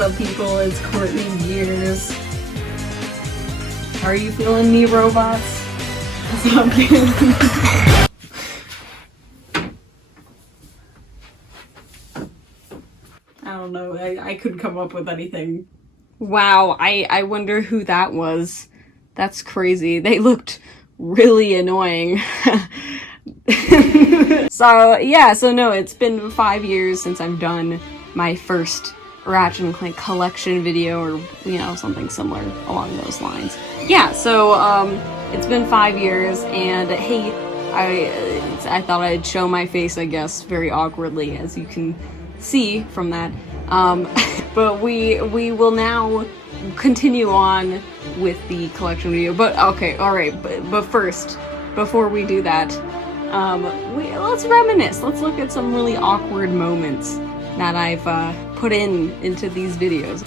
up, people? It's Courtney Gears. Are you feeling me, robots? What's up, dude? I don't know. I couldn't come up with anything. Wow, I wonder who that was. That's crazy. They looked really annoying. So no, it's been 5 years since I've done my first Ratchet Clank collection video, or, you know, something similar along those lines. Yeah, so, it's been 5 years, and hey, I thought I'd show my face, I guess, very awkwardly, as you can see from that. But we will now continue on with the collection video. But okay, alright, but first, before we do that, let's reminisce. Let's look at some really awkward moments that I've put into these videos.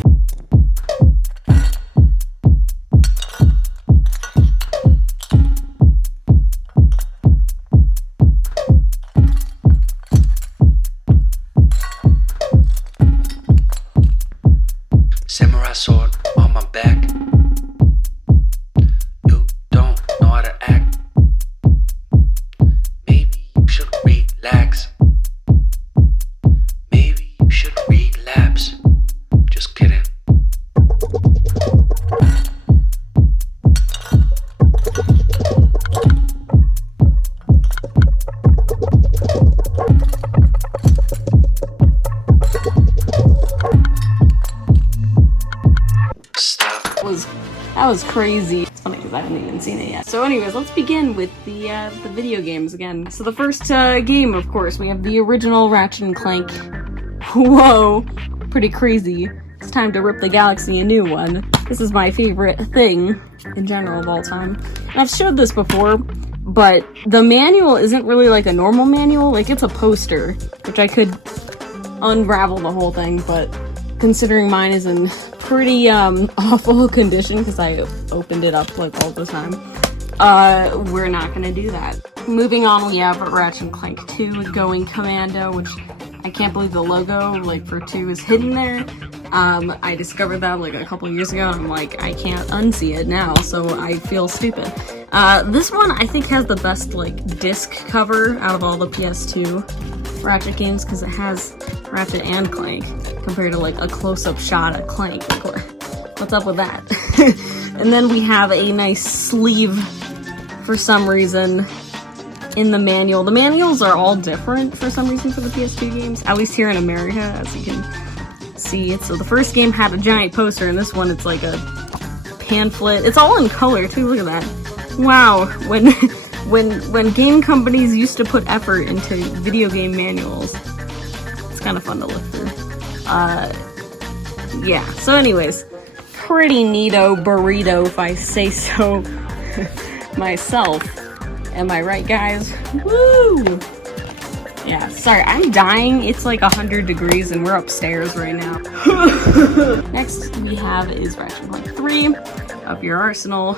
Samurai sword on my back. You don't know how to act. Maybe you should relax. Maybe you should relapse. Just kidding. That was crazy. It's funny because I haven't even seen it yet. So anyways, let's begin with the video games again. So the first game, of course, we have the original Ratchet Clank. Whoa, pretty crazy. It's time to rip the galaxy a new one. This is my favorite thing in general of all time. And I've showed this before, but the manual isn't really like a normal manual. Like, it's a poster, which I could unravel the whole thing, but considering mine is in pretty awful condition because I opened it up like all the time, we're not gonna do that. Moving on, we have Ratchet Clank 2 Going Commando, which I can't believe the logo like for 2 is hidden there. I discovered that like a couple years ago, and I'm like, I can't unsee it now, so I feel stupid. This one I think has the best like disc cover out of all the PS2 Ratchet games, because it has Ratchet and Clank compared to like a close-up shot of Clank. What's up with that? And then we have a nice sleeve for some reason in the manual. The manuals are all different for some reason for the PS2 games, at least here in America, as you can see. So the first game had a giant poster, and this one it's like a pamphlet. It's all in color too, look at that. Wow, when game companies used to put effort into video game manuals, it's kind of fun to look through. Yeah, so anyways, pretty neato burrito if I say so myself. Am I right, guys? Woo! Yeah, sorry, I'm dying. It's like 100 degrees and we're upstairs right now. Next we have is Ratchet Clank 3, Up Your Arsenal.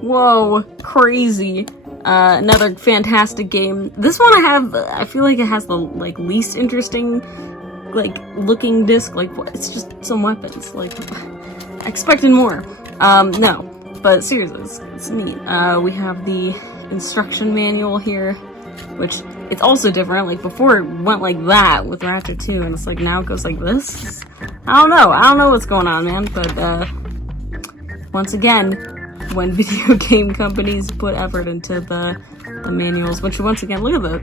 Whoa, crazy. Another fantastic game. This one I feel like it has the like least interesting like looking disc. Like, it's just some weapons. Like, I expected more. No, but seriously, it's neat. We have the instruction manual here, which it's also different. Like, before it went like that with Ratchet 2, and it's like now it goes like this. I don't know what's going on, man, but once again, when video game companies put effort into the manuals, which once again, look at that.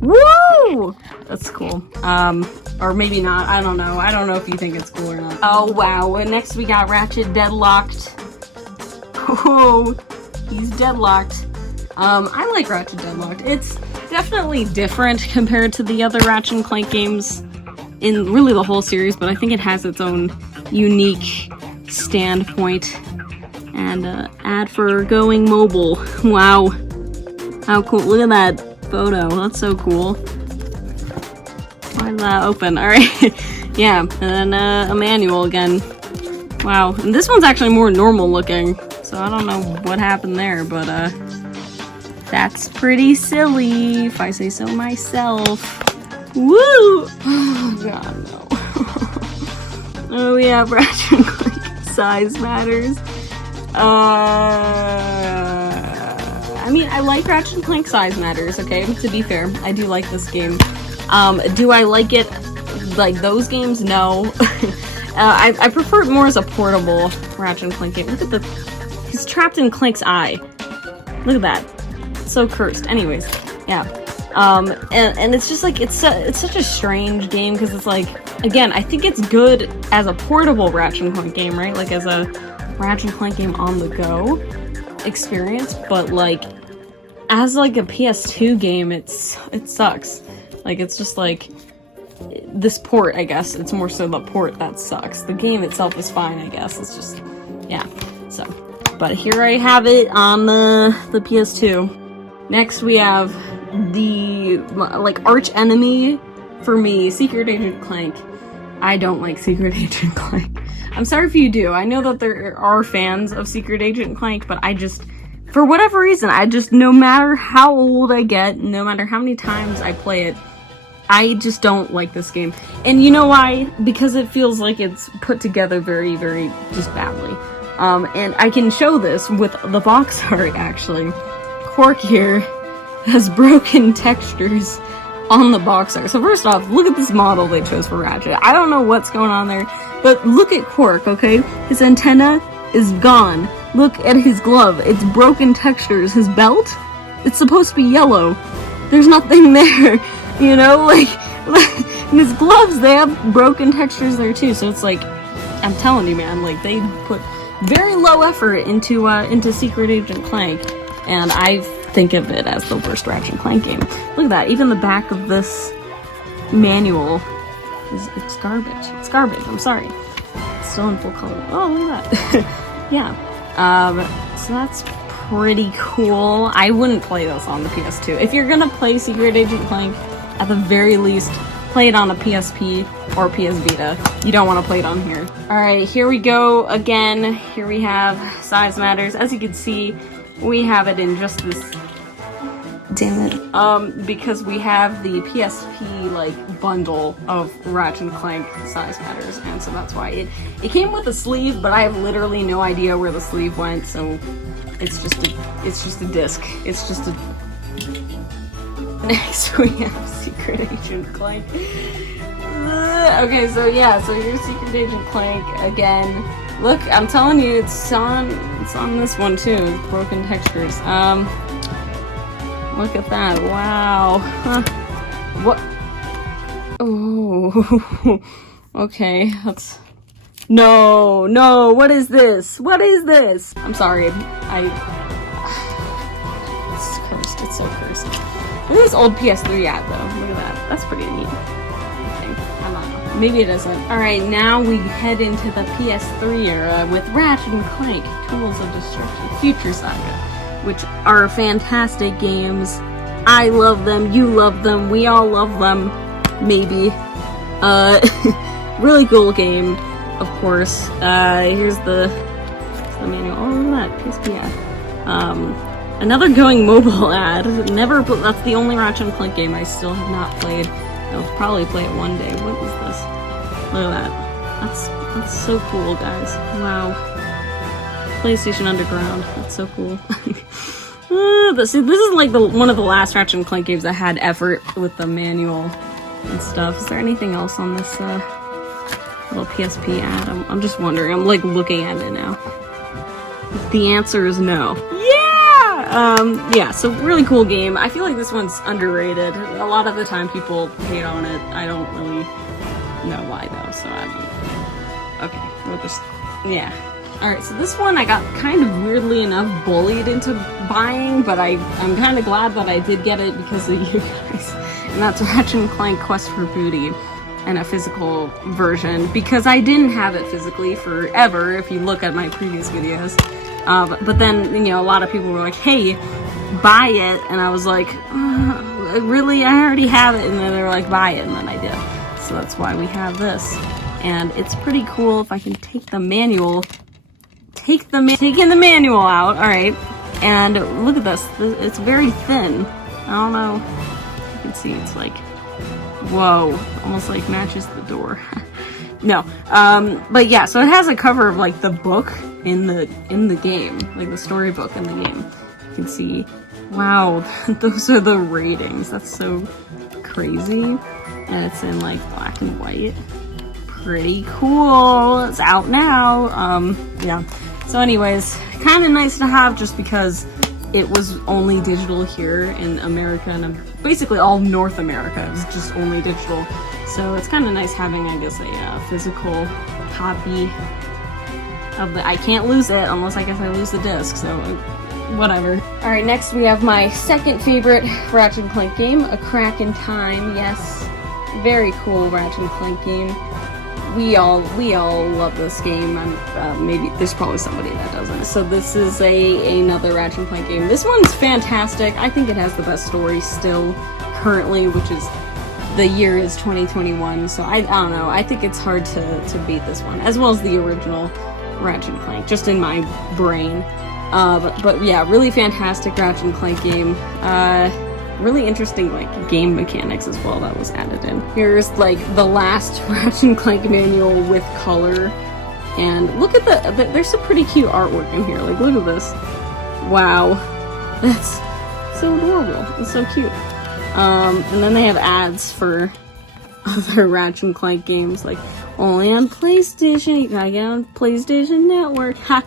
Woo! That's cool. Or maybe not, I don't know. I don't know if you think it's cool or not. Oh wow, and next we got Ratchet Deadlocked. Oh, he's deadlocked. I like Ratchet Deadlocked. It's definitely different compared to the other Ratchet and Clank games in really the whole series, but I think it has its own unique standpoint. And ad for going mobile. Wow. How cool. Look at that photo. That's so cool. Why is that open? Alright. Yeah, and then a manual again. Wow. And this one's actually more normal looking, so I don't know what happened there, but that's pretty silly, if I say so myself. Woo! Oh god, no. Oh yeah, Ratchet and Clank size matters. I mean, I like Ratchet and Clank size matters, okay? To be fair, I do like this game. Do I like it like those games? No. I prefer it more as a portable Ratchet and Clank game. Look at he's trapped in Clank's eye. Look at that. So cursed. Anyways, yeah. And it's just like, it's such a strange game, because it's like, again, I think it's good as a portable Ratchet and Clank game, right? Like as a Ratchet and Clank game on the go experience, but like as like a PS2 game, it sucks. Like it's just like this port, I guess. It's more so the port that sucks. The game itself is fine, I guess. It's just, yeah. So, but here I have it on the PS2. Next we have the like arch enemy for me, Secret Agent Clank. I don't like Secret Agent Clank. I'm sorry if you do. I know that there are fans of Secret Agent Clank, but I just, for whatever reason, no matter how old I get, no matter how many times I play it, I just don't like this game. And you know why? Because it feels like it's put together very, very just badly. And I can show this with the box art, actually. Quark here has broken textures on the box art. So first off, look at this model they chose for Ratchet. I don't know what's going on there, but look at Quark, okay? His antenna is gone. Look at his glove. It's broken textures. His belt, it's supposed to be yellow. There's nothing there, you know? Like, and his gloves, they have broken textures there too. So it's like, I'm telling you, man, like they put very low effort into Secret Agent Clank, and I think of it as the worst Ratchet & Clank game. Look at that, even the back of this manual it's garbage. It's garbage, I'm sorry. It's still in full color. Oh, look at that. Yeah. So that's pretty cool. I wouldn't play this on the PS2. If you're gonna play Secret Agent Clank, at the very least, play it on a PSP or PS Vita. You don't want to play it on here. Alright, here we go again. Here we have Size Matters. As you can see, we have it in just this, damn it, because we have the PSP like bundle of Ratchet & Clank Size Matters, and so that's why it came with a sleeve, but I have literally no idea where the sleeve went, so it's just a disc. It's just a. Next we have Secret Agent Clank. Okay, so yeah, so here's Secret Agent Clank again. Look, I'm telling you, it's on this one too. Broken textures. Look at that! Wow. Huh. What? Oh. Okay. That's. No. What is this? What is this? I'm sorry. It's cursed. It's so cursed. Look at this old PS3 ad though. Look at that. That's pretty neat. I don't know. Maybe it isn't. Alright, now we head into the PS3 era with Ratchet & Clank, Tools of Destruction, Future Saga, which are fantastic games. I love them, you love them, we all love them, maybe. Really cool game, of course. Here's the manual. Oh, look at that, PSP ad. Another going mobile ad. That's the only Ratchet & Clank game I still have not played. I'll probably play it one day. What is this? Look at that. That's so cool, guys. Wow. PlayStation Underground. That's so cool. This is like one of the last Ratchet & Clank games that had effort with the manual and stuff. Is there anything else on this little PSP ad? I'm just wondering. I'm like looking at it now. The answer is no. Yeah, so really cool game. I feel like this one's underrated. A lot of the time people hate on it. I don't really know why though, so I don't. Okay, we'll just, yeah. Alright, so this one I got kind of weirdly enough bullied into buying, but I'm kind of glad that I did get it because of you guys. And that's Ratchet & Clank Quest for Booty, and a physical version, because I didn't have it physically forever, if you look at my previous videos. But then, you know, a lot of people were like, hey, buy it, and I was like, really? I already have it, and then they were like, buy it, and then I did. So that's why we have this. And it's pretty cool. If I can take the manual, taking the manual out, alright, and look at this, it's very thin. I don't know if you can see, it's like Whoa, almost like matches the door. No, but yeah, so it has a cover of like the book in the game, like the storybook in the game. You can see, wow, those are the ratings. That's so crazy, and it's in like black and white. Pretty cool. It's out now. Yeah. So, anyways, kind of nice to have just because it was only digital here in America and basically all North America is just only digital. So it's kind of nice having, I guess, a physical copy of the. I can't lose it unless I guess I lose the disc. So whatever. All right, next we have my second favorite Ratchet Clank game, A Crack in Time. Yes, very cool Ratchet Clank game. We all love this game. Maybe there's probably somebody that doesn't. So this is another Ratchet Clank game. This one's fantastic. I think it has the best story still currently, which is the year is 2021. So I don't know. I think it's hard to beat this one, as well as the original Ratchet Clank, just in my brain. But yeah, really fantastic Ratchet Clank game. Really interesting like game mechanics as well that was added in. Here's like the last Ratchet Clank manual with color, and look at there's some pretty cute artwork in here. Like look at this, wow, that's so adorable. It's so cute. And then they have ads for other Ratchet Clank games, like only on PlayStation. You gotta get on PlayStation Network. Ha.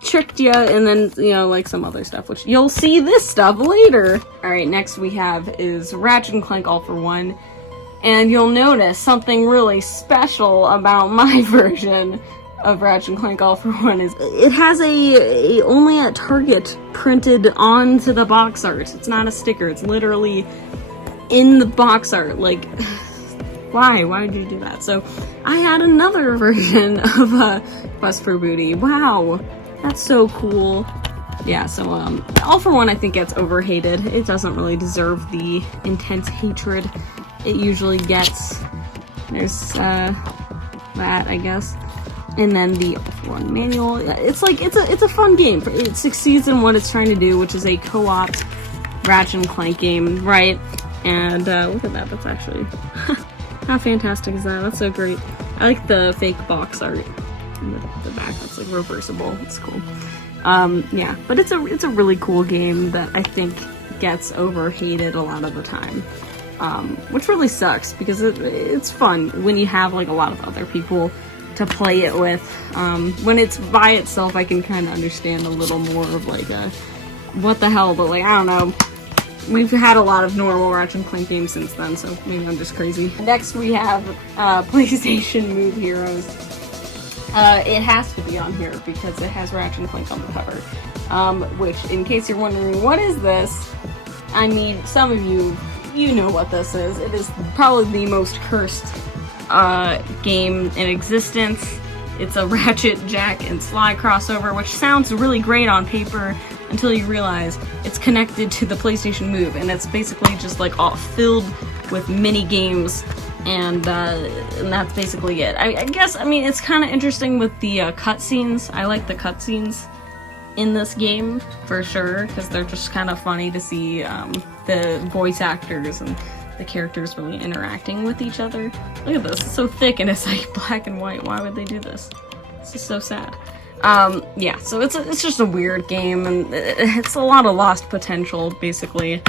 Tricked you, and then, you know, like some other stuff, which you'll see this stuff later. Alright, next we have is Ratchet Clank All for One, and you'll notice something really special about my version of Ratchet Clank All for One is it has a only at Target printed onto the box art. It's not a sticker, it's literally in the box art. Like, why did you do that? So I had another version of Quest for Booty. Wow, that's so cool. Yeah, so All for One I think gets overhated. It doesn't really deserve the intense hatred it usually gets. There's that, I guess. And then the All for One manual. It's like it's a fun game. It succeeds in what it's trying to do, which is a co-op Ratchet and Clank game, right? And look at that. That's actually how fantastic is that? That's so great. I like the fake box art in the back. That's like reversible. It's cool. Yeah, but it's a really cool game that I think gets overhated a lot of the time, which really sucks because it's fun when you have like a lot of other people to play it with. When it's by itself, I can kind of understand a little more of like what the hell, but like I don't know. We've had a lot of normal Ratchet Clank games since then, so maybe I'm just crazy. Next we have PlayStation Move Heroes. It has to be on here because it has Ratchet Clank on the cover. Which, in case you're wondering, what is this? I mean, some of you know what this is. It is probably the most cursed game in existence. It's a Ratchet, Jack, and Sly crossover, which sounds really great on paper until you realize it's connected to the PlayStation Move, and it's basically just like all filled with mini games. And that's basically it. I guess, I mean, it's kind of interesting with the cutscenes. I like the cutscenes in this game, for sure, because they're just kind of funny to see the voice actors and the characters really interacting with each other. Look at this, it's so thick and it's like black and white. Why would they do this? This is so sad. Yeah, so it's just a weird game, and it's a lot of lost potential, basically.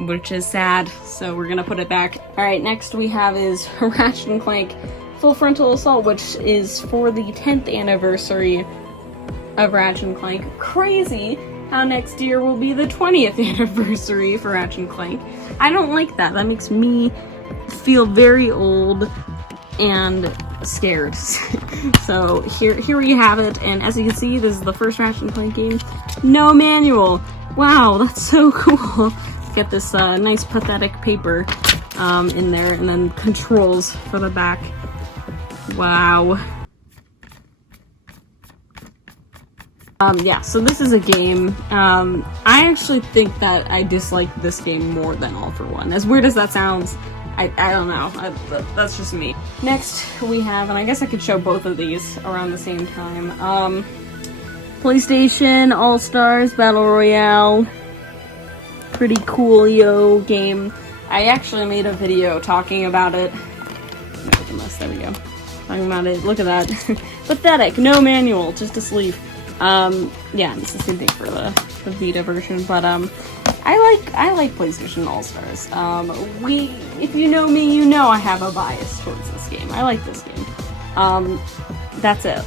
Which is sad, so we're gonna put it back. Alright, next we have is Ratchet & Clank Full Frontal Assault, which is for the 10th anniversary of Ratchet & Clank. Crazy how next year will be the 20th anniversary for Ratchet & Clank. I don't like that. That makes me feel very old and scared. So here we have it, and as you can see, this is the first Ratchet & Clank game. No manual! Wow, that's so cool. Get this nice pathetic paper in there, and then controls for the back. Wow. Yeah, so this is a game. I actually think that I dislike this game more than All for One. As weird as that sounds, I don't know. That's just me. Next we have, and I guess I could show both of these around the same time. PlayStation All-Stars Battle Royale. Pretty cool, game. I actually made a video talking about it. Open this, there we go. Talking about it, look at that. Pathetic, no manual, just a sleeve. Yeah, it's the same thing for the Vita version, but I like PlayStation All-Stars. If you know me, you know I have a bias towards this game. I like this game. That's it.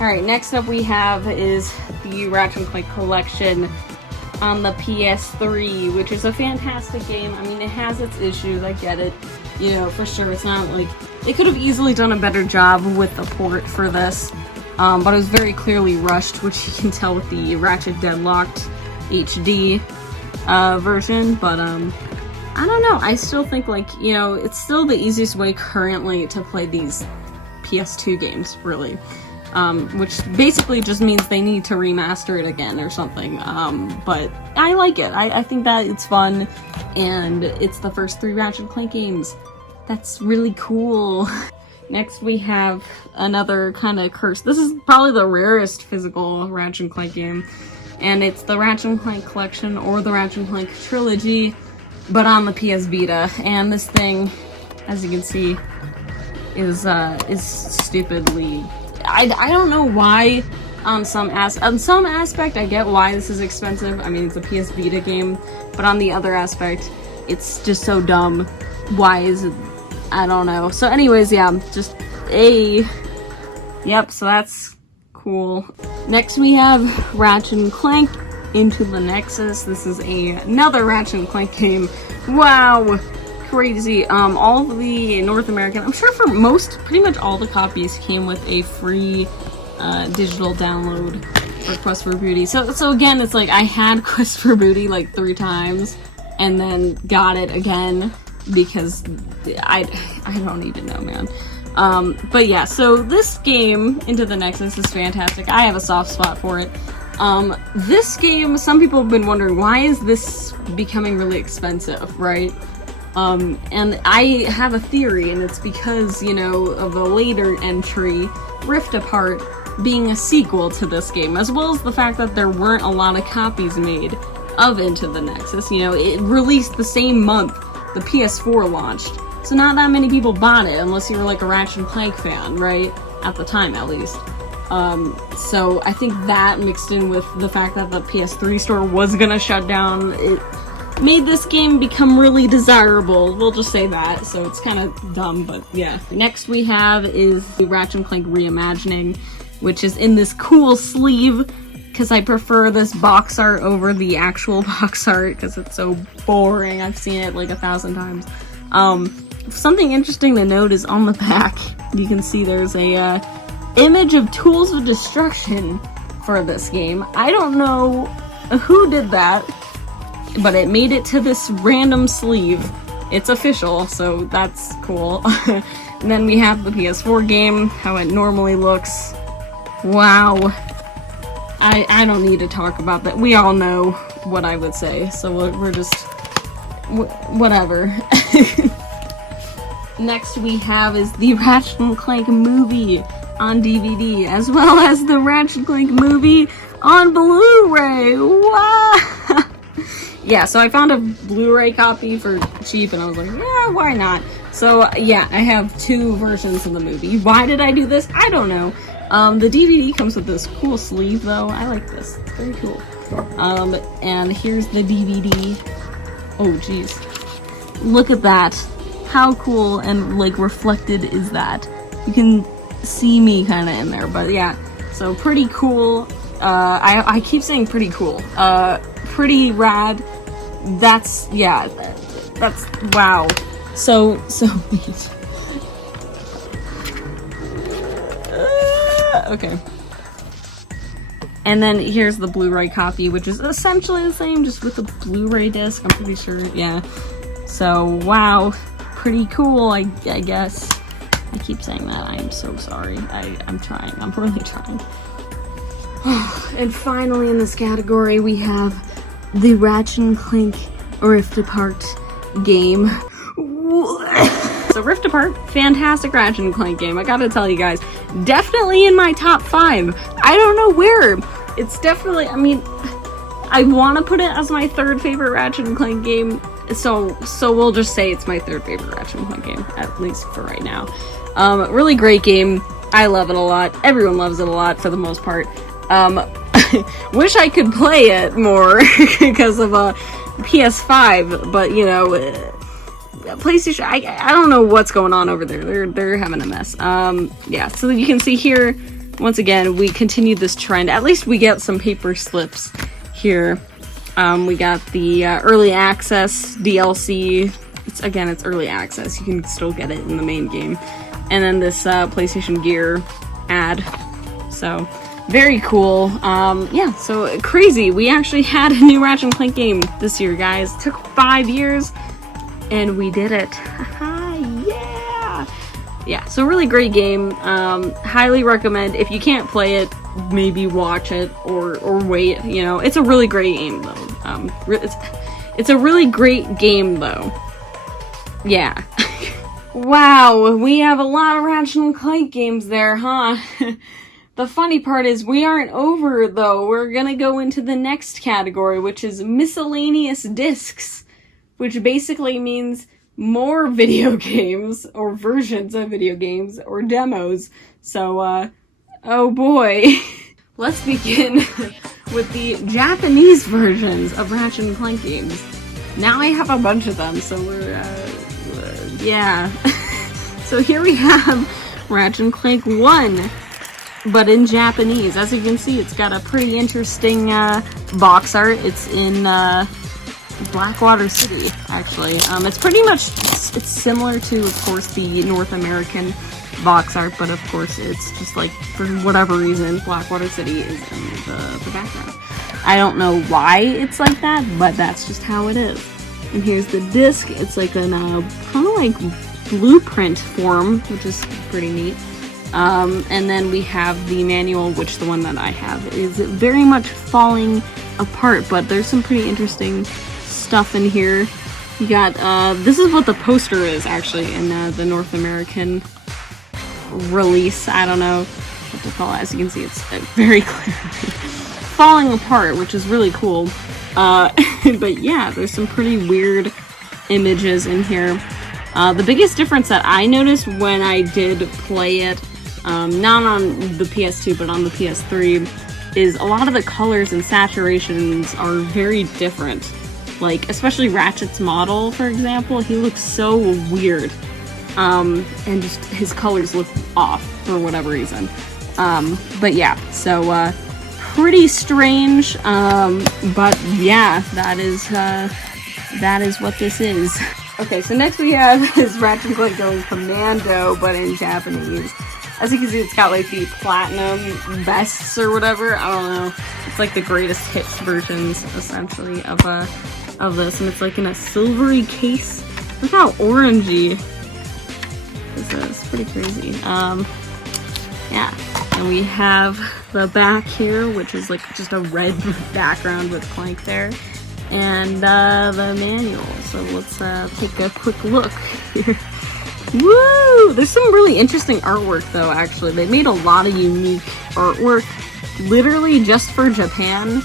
Alright, next up we have is the Ratchet Clank Collection on the PS3, which is a fantastic game. I mean, it has its issues, I get it. You know, for sure, it's not like... They could have easily done a better job with the port for this, but it was very clearly rushed, which you can tell with the Ratchet Deadlocked HD version, but I don't know, I still think, like, you know, it's still the easiest way currently to play these PS2 games, really. Which basically just means they need to remaster it again or something, but I like it. I think that it's fun, and it's the first 3 Ratchet Clank games. That's really cool. Next we have another kind of curse. This is probably the rarest physical Ratchet Clank game, and it's the Ratchet Clank Collection, or the Ratchet Clank Trilogy, but on the PS Vita. And this thing, as you can see, is stupidly... I don't know why on some aspect I get why this is expensive. I mean, it's a PS Vita game, but on the other aspect, it's just so dumb. Why is it? I don't know. So anyways, yeah, just yep, so that's cool. Next we have Ratchet Clank Into the Nexus. This is another Ratchet Clank game. Wow! Crazy. All of the North American, I'm sure for pretty much all the copies came with a free digital download for Quest for Booty. So again, it's like I had Quest for Booty like 3 times and then got it again because I don't even know, man. But yeah, so this game, Into the Nexus, is fantastic. I have a soft spot for it. This game, some people have been wondering, why is this becoming really expensive, right? And I have a theory, and it's because, you know, of the later entry, Rift Apart, being a sequel to this game, as well as the fact that there weren't a lot of copies made of Into the Nexus. You know, it released the same month the PS4 launched, so not that many people bought it, unless you were like a Ratchet Clank fan, right? At the time, at least. So I think that mixed in with the fact that the PS3 store was gonna shut down, it made this game become really desirable. We'll just say that, so it's kind of dumb, but yeah. Next we have is the Ratchet Clank Reimagining, which is in this cool sleeve, because I prefer this box art over the actual box art, because it's so boring. I've seen it like 1,000 times. Something interesting to note is on the back, you can see there's a image of Tools of Destruction for this game. I don't know who did that, but it made it to this random sleeve. It's official, so that's cool. And then we have the PS4 game, how it normally looks. Wow. I don't need to talk about that. We all know what I would say, so we're just... whatever. Next we have is the Ratchet Clank movie on DVD, as well as the Ratchet Clank movie on Blu-ray. Wow! Yeah, so I found a Blu-ray copy for cheap, and I was like, yeah, why not? So, yeah, I have 2 versions of the movie. Why did I do this? I don't know. The DVD comes with this cool sleeve, though. I like this. It's very cool. And here's the DVD. Oh, jeez. Look at that. How cool and, like, reflected is that? You can see me kind of in there, but yeah. So, pretty cool. I keep saying pretty cool. Pretty rad. That's, yeah. That's, wow. So neat. Okay. And then here's the Blu-ray copy, which is essentially the same, just with the Blu-ray disc, I'm pretty sure, yeah. So, wow. Pretty cool, I guess. I keep saying that, I'm so sorry. I'm trying, I'm really trying. And finally in this category, we have the Ratchet Clank Rift Apart game. So Rift Apart, fantastic Ratchet Clank game, I gotta tell you guys. Definitely in my top 5. I don't know where. It's definitely, I mean, I want to put it as my 3rd favorite Ratchet Clank game. so we'll just say it's my third favorite Ratchet Clank game, at least for right now. Really great game. I love it a lot. Everyone loves it a lot for the most part. Wish I could play it more because of PS5, but you know, PlayStation. I don't know what's going on over there. They're having a mess. Yeah. So you can see here, once again, we continue this trend. At least we get some paper slips here. We got the early access DLC. It's early access. You can still get it in the main game. And then this PlayStation Gear ad. So, very cool. Yeah, so crazy. We actually had a new Ratchet Clank game this year, guys. It took 5 years, and we did it. Yeah! Yeah, so really great game. Highly recommend. If you can't play it, maybe watch it or wait. You know, it's a really great game, though. It's a really great game, though. Yeah. Wow, we have a lot of Ratchet & Clank games there, huh? The funny part is we aren't over, though. We're gonna go into the next category, which is Miscellaneous Discs, which basically means more video games, or versions of video games, or demos. So, oh boy. Let's begin with the Japanese versions of Ratchet & Clank games. Now I have a bunch of them, so we're, yeah. So here we have Ratchet & Clank 1, but in Japanese. As you can see, it's got a pretty interesting box art. It's in Blackwater City, actually. It's pretty much, it's similar to, of course, the North American box art, but of course it's just like, for whatever reason, Blackwater City is in the background. I don't know why it's like that, but that's just how it is. And here's the disc. It's like an kind of like blueprint form, which is pretty neat. And then we have the manual, which the one that I have is very much falling apart, but there's some pretty interesting stuff in here. You got, this is what the poster is actually in the North American release. I don't know what to call it. As you can see, it's very clearly falling apart, which is really cool. But yeah, there's some pretty weird images in here. The biggest difference that I noticed when I did play it, not on the PS2 but on the PS3, is a lot of the colors and saturations are very different. Like, especially Ratchet's model, for example, he looks so weird. And just his colors look off for whatever reason. But yeah, so pretty strange, but yeah, that is what this is. Okay, so next we have is Ratchet Clank going Commando, but in Japanese. As you can see, it's got like the platinum vests or whatever. I don't know. It's like the greatest hits versions, essentially, of this, and it's like in a silvery case. Look how orangey this is. It's pretty crazy. Yeah. And we have the back here, which is like just a red background with Clank there. And the manual. So let's take a quick look here. Woo! There's some really interesting artwork though, actually. They made a lot of unique artwork literally just for Japan.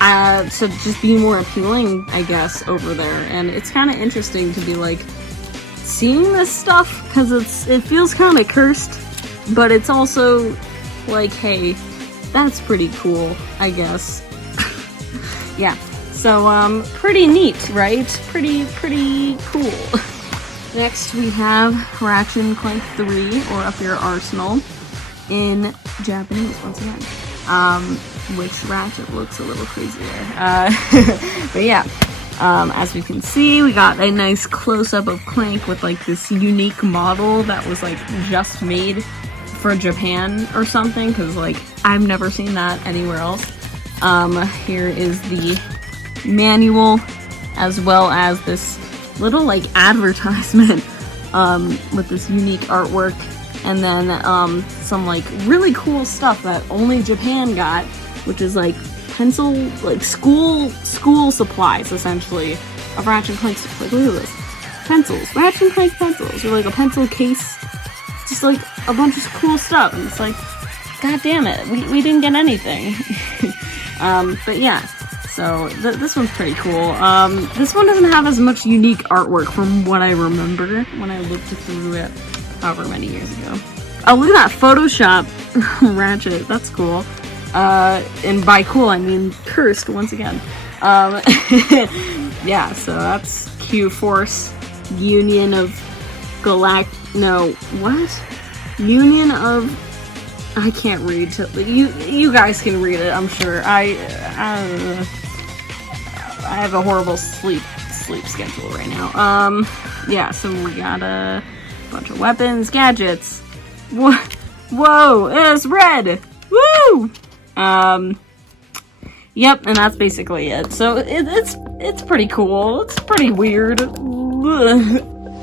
To just be more appealing, I guess, over there. And it's kind of interesting to be like seeing this stuff, because it feels kind of cursed, but it's also like, hey, that's pretty cool, I guess. Yeah, so pretty neat, right? Pretty cool. Next we have Ratchet Clank 3, or Up Your Arsenal, in Japanese once again. Which Ratchet looks a little crazy there. But yeah, as we can see, we got a nice close-up of Clank with like this unique model that was like just made for Japan or something, because like I've never seen that anywhere else. Here is the manual, as well as this little like advertisement with this unique artwork, and then some like really cool stuff that only Japan got, which is like pencil, like school supplies, essentially, of Ratchet Clank stuff. Like, look at this. Pencils. Ratchet Clank pencils. Or like a pencil case. Just like a bunch of cool stuff. And it's like, god damn it, we didn't get anything. But yeah. So this one's pretty cool. This one doesn't have as much unique artwork from what I remember when I looked through it however many years ago. Oh, look at that Photoshop Ratchet. That's cool. And by cool, I mean cursed once again. Yeah, so that's Q-Force Union of Union of... I can't read. You guys can read it, I'm sure. I have a horrible sleep schedule right now. Yeah, so we got a bunch of weapons, gadgets. Whoa, it's red! Woo! Yep, and that's basically it. So it's pretty cool. It's pretty weird.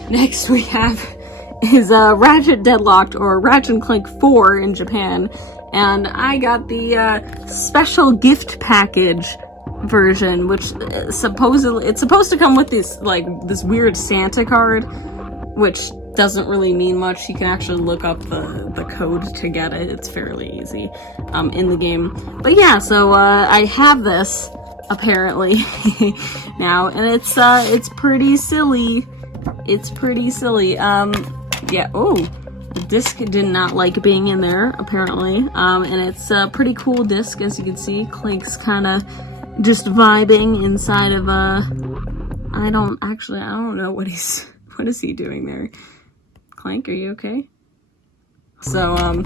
Next we have is Ratchet Deadlocked, or Ratchet Clank 4 in Japan, and I got the special gift package version, which it's supposed to come with this weird Santa card, which doesn't really mean much. You can actually look up the code to get it. It's fairly easy in the game. But yeah, so I have this apparently now, and it's pretty silly. It's pretty silly. Yeah. Oh, the disc did not like being in there apparently. And it's a pretty cool disc, as you can see. Clank's kind of just vibing inside of I don't know what is he doing there. Clank, are you okay? So,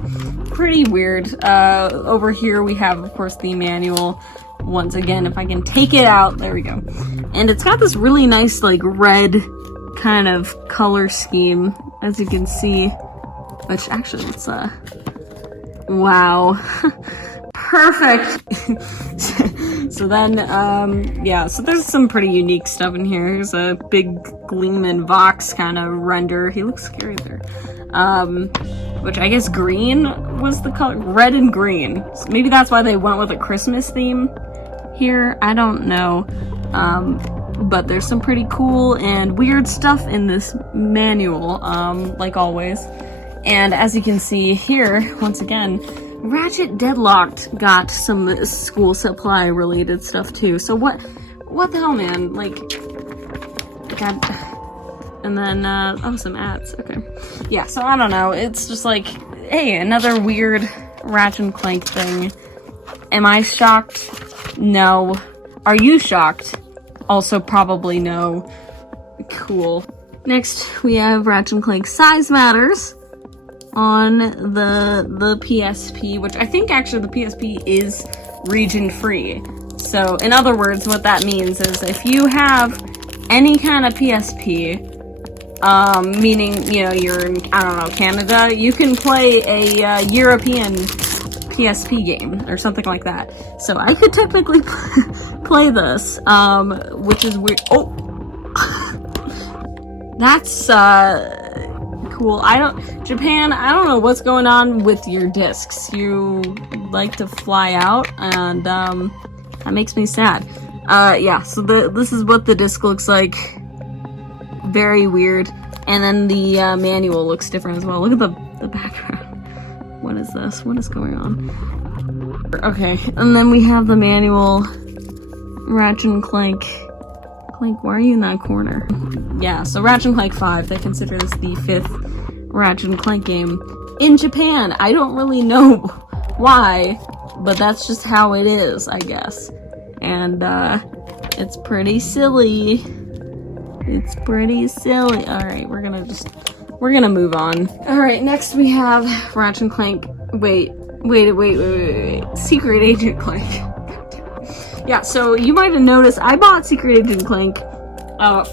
pretty weird. Over here we have, of course, the manual. Once again, if I can take it out, there we go. And it's got this really nice, like, red kind of color scheme, as you can see. Which, actually, it's, wow. Perfect! So then, yeah, so there's some pretty unique stuff in here. Here's a big Gleeman Vox kind of render. He looks scary there. Which I guess green was the color. Red and green. So maybe that's why they went with a Christmas theme here. I don't know. But there's some pretty cool and weird stuff in this manual, like always. And as you can see here, once again, Ratchet Deadlocked got some school supply related stuff too. So what the hell, man? Like, God. And then, oh, some ads. Okay. Yeah, so I don't know. It's just like, hey, another weird Ratchet Clank thing. Am I shocked? No. Are you shocked? Also probably no. Cool. Next, we have Ratchet Clank Size Matters on the PSP, which I think actually the PSP is region free. So in other words, what that means is if you have any kind of PSP, meaning, you know, you're in, I don't know, Canada, you can play a European PSP game or something like that. So I could technically play this, which is weird. Oh, that's cool. Japan, I don't know what's going on with your discs. You like to fly out, and that makes me sad. Yeah, so this is what the disc looks like. Very weird. And then the manual looks different as well. Look at the background. What is this? What is going on? Okay, and then we have the manual. Ratchet Clank. Clank, why are you in that corner? Yeah, so Ratchet Clank 5, they consider this the 5th Ratchet Clank game in Japan. I don't really know why, but that's just how it is, I guess. And, it's pretty silly. It's pretty silly. Alright, we're gonna move on. Alright, next we have Ratchet Clank. Wait. Secret Agent Clank. Yeah, so you might have noticed I bought Secret Agent Clank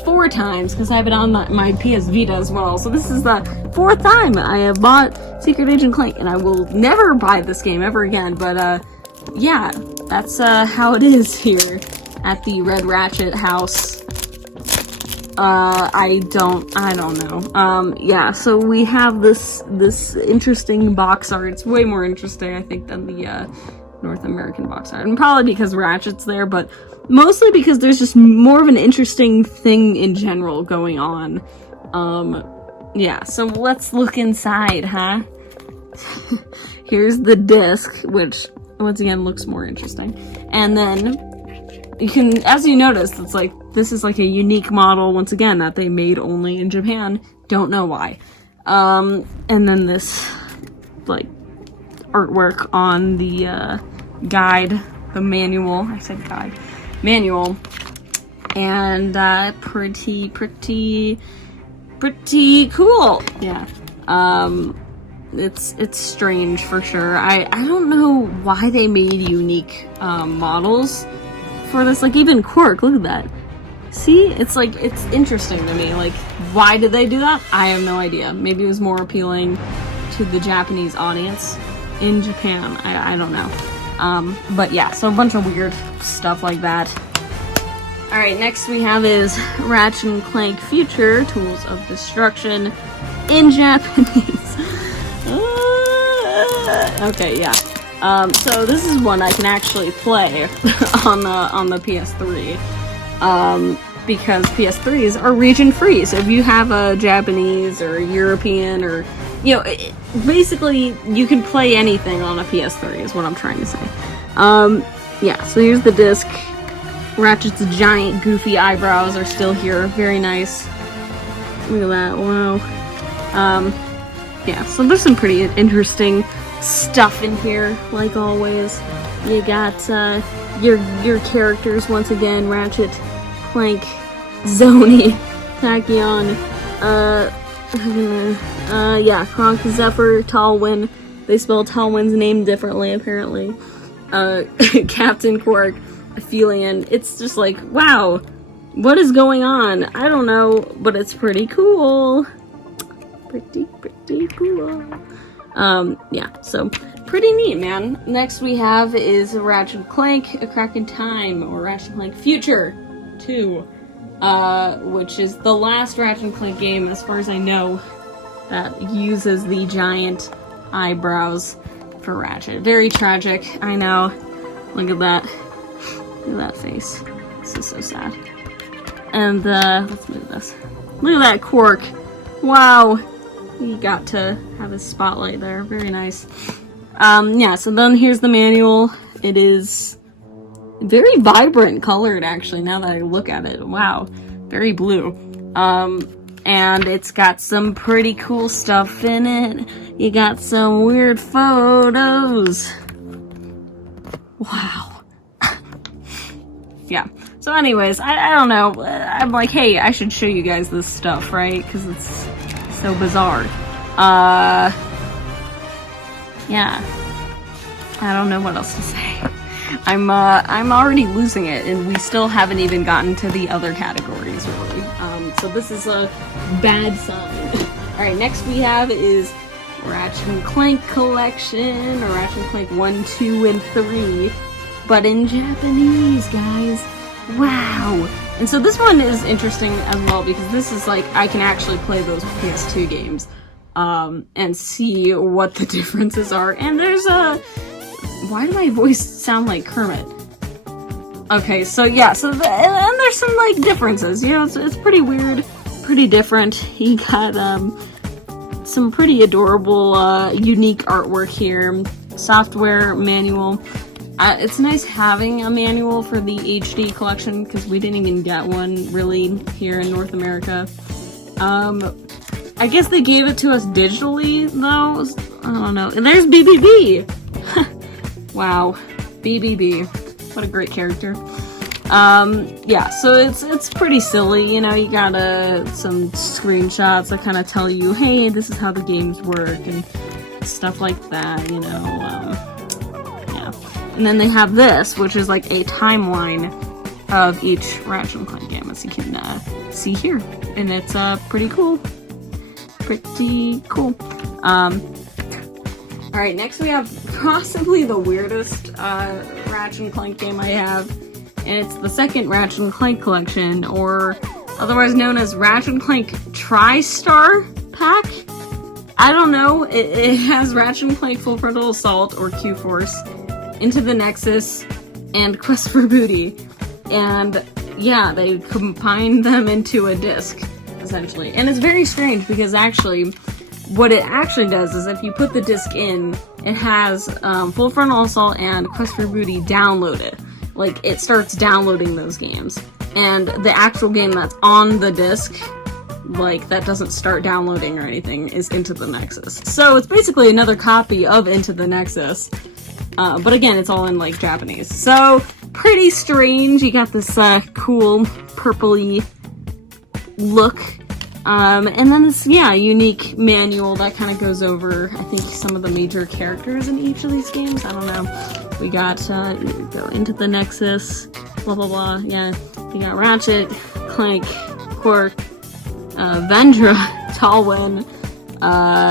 4 times because I have it on my PS Vita as well. So this is the 4th time I have bought Secret Agent Clank, and I will never buy this game ever again. But yeah, that's how it is here at the Red Ratchet house. I don't know. Yeah, so we have this interesting box art. It's way more interesting, I think, than the North American box art, and probably because Ratchet's there, but mostly because there's just more of an interesting thing in general going on. Yeah, so let's look inside, huh? Here's the disc, which once again looks more interesting, and then you can, as you notice, it's like, this is like a unique model, once again, that they made only in Japan. Don't know why. And then this, like, artwork on the, guide, the manual, I said guide, manual, and, pretty cool. Yeah. It's strange for sure. I don't know why they made unique, models for this. Like, even Quirk, look at that. See? It's like, it's interesting to me. Like, why did they do that? I have no idea. Maybe it was more appealing to the Japanese audience in Japan. I don't know. But yeah, so a bunch of weird stuff like that. Alright, next we have is Ratchet Clank Future, Tools of Destruction, in Japanese. Okay, yeah. So this is one I can actually play on the PS3. Because PS3s are region free. So if you have a Japanese or a European or, you know, basically you can play anything on a PS3 is what I'm trying to say. Yeah, so here's the disc. Ratchet's giant goofy eyebrows are still here. Very nice. Look at that. Wow. Yeah, so there's some pretty interesting stuff in here, like always. You got your characters once again, Ratchet, Clank, Zony, Tachyon, yeah, Kronk, Zephyr, Talwyn. They spell Talwyn's name differently, apparently. Captain Quark, Aphelion. It's just like, wow, what is going on? I don't know, but it's pretty cool. Pretty cool. Yeah, so pretty neat, man. Next we have is Ratchet Clank, A Crack in Time, or Ratchet Clank Future 2, which is the last Ratchet Clank game, as far as I know, that uses the giant eyebrows for Ratchet. Very tragic, I know. Look at that. Look at that face. This is so sad. And, let's move this. Look at that Quark. Wow. He got to have his spotlight there. Very nice. Yeah, so then here's the manual. It is very vibrant colored, actually, now that I look at it. Wow. Very blue. And it's got some pretty cool stuff in it. You got some weird photos. Wow. Yeah. So anyways, I don't know. I'm like, hey, I should show you guys this stuff, right? Because it's so bizarre. Yeah. I don't know what else to say. I'm already losing it, and we still haven't even gotten to the other categories, really. So this is a bad sign. Alright, next we have is Ratchet Clank Collection, or Ratchet Clank 1, 2, and 3, but in Japanese, guys. Wow! And so this one is interesting as well, because this is like, I can actually play those PS2 games, and see what the differences are. And there's a... Why did my voice sound like Kermit? Okay, so yeah, and there's some, like, differences, you know, it's pretty weird, pretty different. He got, some pretty adorable, unique artwork here. Software manual. It's nice having a manual for the HD collection, because we didn't even get one, really, here in North America. I guess they gave it to us digitally, though. I don't know. And there's BBB! Wow. BBB. What a great character. Yeah, so it's pretty silly, you know, you got some screenshots that kind of tell you, hey, this is how the games work, and stuff like that, you know, yeah. And then they have this, which is like a timeline of each Ratchet Clank game, as you can see here, and it's pretty cool. Pretty cool. Alright, next we have possibly the weirdest Ratchet Clank game I have, and it's the second Ratchet Clank collection, or otherwise known as Ratchet Clank TriStar Pack. I don't know, it has Ratchet Clank Full Frontal Assault, or Q-Force, Into the Nexus, and Quest for Booty. And yeah, they combined them into a disc, essentially. And it's very strange, because actually, what it actually does is if you put the disc in, it has Full Frontal Assault and Quest for Booty downloaded. like, it starts downloading those games. And the actual game that's on the disc, like, that doesn't start downloading or anything, is Into the Nexus. So it's basically another copy of Into the Nexus. But again, it's all in, like, Japanese. So, pretty strange. You got this, cool, purpley look. And then this, unique manual that kind of goes over, I think, some of the major characters in each of these games. I don't know. We got, go Into the Nexus, blah, blah, blah. Yeah. We got Ratchet, Clank, Quark, Vendra, Talwyn.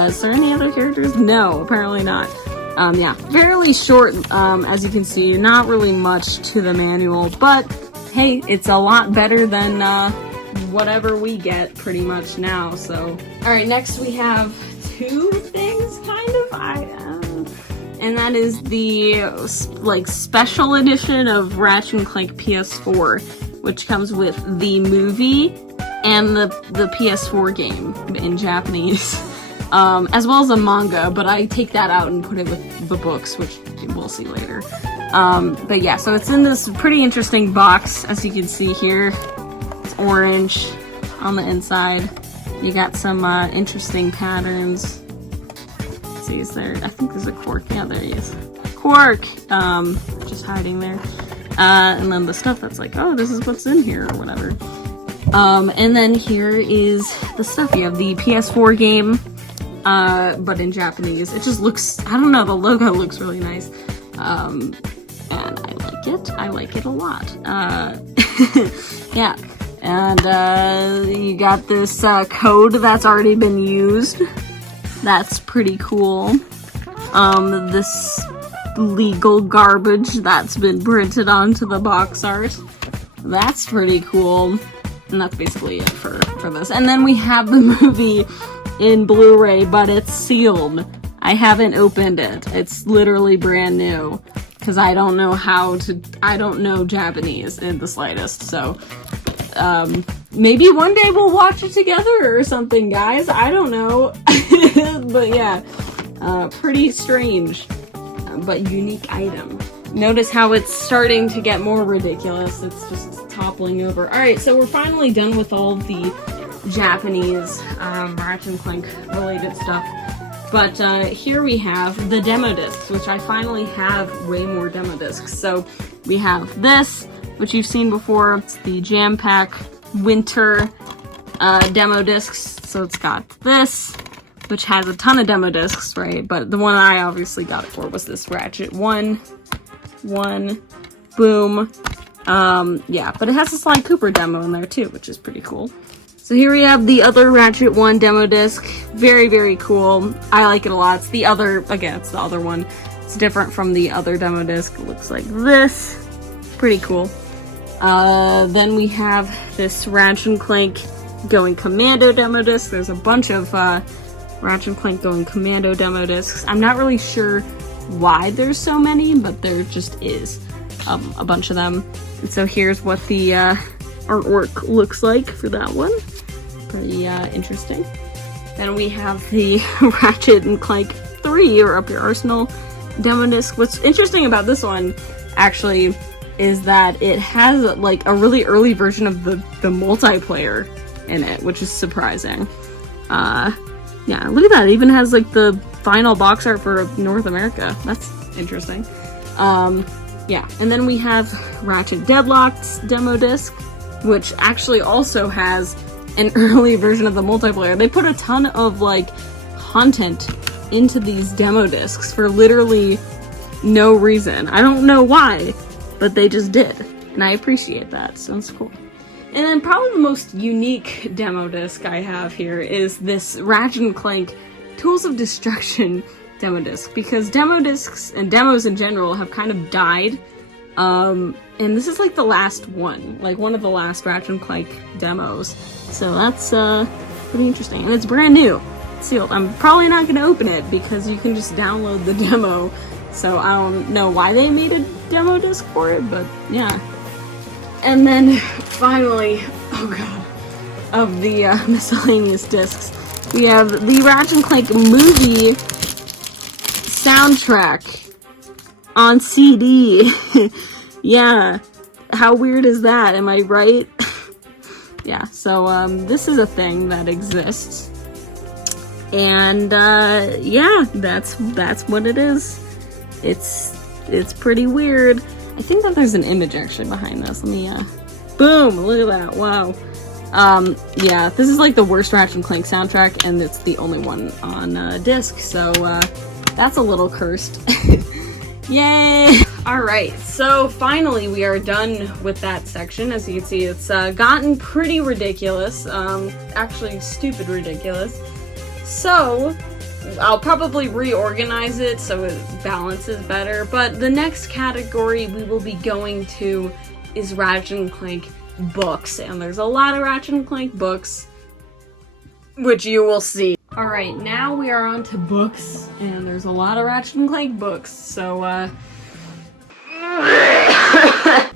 Is there any other characters? No, apparently not. Fairly short, as you can see, not really much to the manual, but hey, it's a lot better than, whatever we get pretty much now, so. Alright, next we have two things, kind of, and that is the, like, special edition of Ratchet Clank PS4, which comes with the movie and the PS4 game in Japanese. As well as a manga, but I take that out and put it with the books, which we'll see later. But yeah, so it's in this pretty interesting box, as you can see here. It's orange on the inside. You got some interesting patterns. Let's see, is there? I think there's a Quark. Yeah, there he is. Quark! Just hiding there. And then the stuff that's like, oh, this is what's in here, or whatever. And then here is the stuff. You have the PS4 game. But in Japanese. It just looks, I don't know, the logo looks really nice. And I like it. I like it a lot. Yeah. And, you got this, code that's already been used. That's pretty cool. This legal garbage that's been printed onto the box art. That's pretty cool. And that's basically it for this. And then we have the movie in Blu-ray, but it's sealed. I haven't opened it. It's literally brand new. Because I don't know Japanese in the slightest, so, maybe one day we'll watch it together or something, guys. I don't know. But yeah, pretty strange, but unique item. Notice how it's starting to get more ridiculous. It's just toppling over. Alright, so we're finally done with all of the Japanese Ratchet Clank related stuff, but here we have the demo discs, which I finally have way more demo discs. So we have this, which you've seen before. It's the Jam Pack Winter demo discs. So it's got this, which has a ton of demo discs, right? But the one I obviously got it for was this Ratchet 1, boom. Yeah, but it has a Sly Cooper demo in there too, which is pretty cool. So here we have the other Ratchet 1 demo disc. Very, very cool. I like it a lot. It's the other one. It's different from the other demo disc. It looks like this. Pretty cool. Then we have this Ratchet Clank Going Commando demo disc. There's a bunch of Ratchet Clank Going Commando demo discs. I'm not really sure why there's so many, but there just is a bunch of them. And so here's what the artwork looks like for that one. Pretty interesting. Then we have the Ratchet and Clank 3, or Up Your Arsenal demo disc. What's interesting about this one, actually, is that it has like a really early version of the multiplayer in it, which is surprising. Yeah, look at that. It even has like the final box art for North America. That's interesting. Yeah, and then we have Ratchet Deadlock's demo disc, which actually also has an early version of the multiplayer. They put a ton of, like, content into these demo discs for literally no reason. I don't know why, but they just did. And I appreciate that, so it's cool. And then probably the most unique demo disc I have here is this Ratchet Clank Tools of Destruction demo disc, because demo discs and demos in general have kind of died. And this is like the last one, like one of the last Ratchet Clank demos. So that's pretty interesting, and it's brand new. It's sealed. I'm probably not going to open it because you can just download the demo. So I don't know why they made a demo disc for it, but yeah. And then finally, oh god, of the miscellaneous discs, we have the Ratchet Clank movie soundtrack on CD. Yeah. How weird is that? Am I right? Yeah, so this is a thing that exists. And yeah, that's what it is. It's pretty weird. I think that there's an image actually behind this. Let me boom, look at that. Wow. Yeah, this is like the worst Ratchet & Clank soundtrack, and it's the only one on disc, so that's a little cursed. Yay! Alright, so finally we are done with that section. As you can see, it's gotten pretty ridiculous. Actually, stupid ridiculous. So, I'll probably reorganize it so it balances better, but the next category we will be going to is Ratchet & Clank books, and there's a lot of Ratchet & Clank books, which you will see. Alright, now we are on to books, and there's a lot of Ratchet & Clank books, so,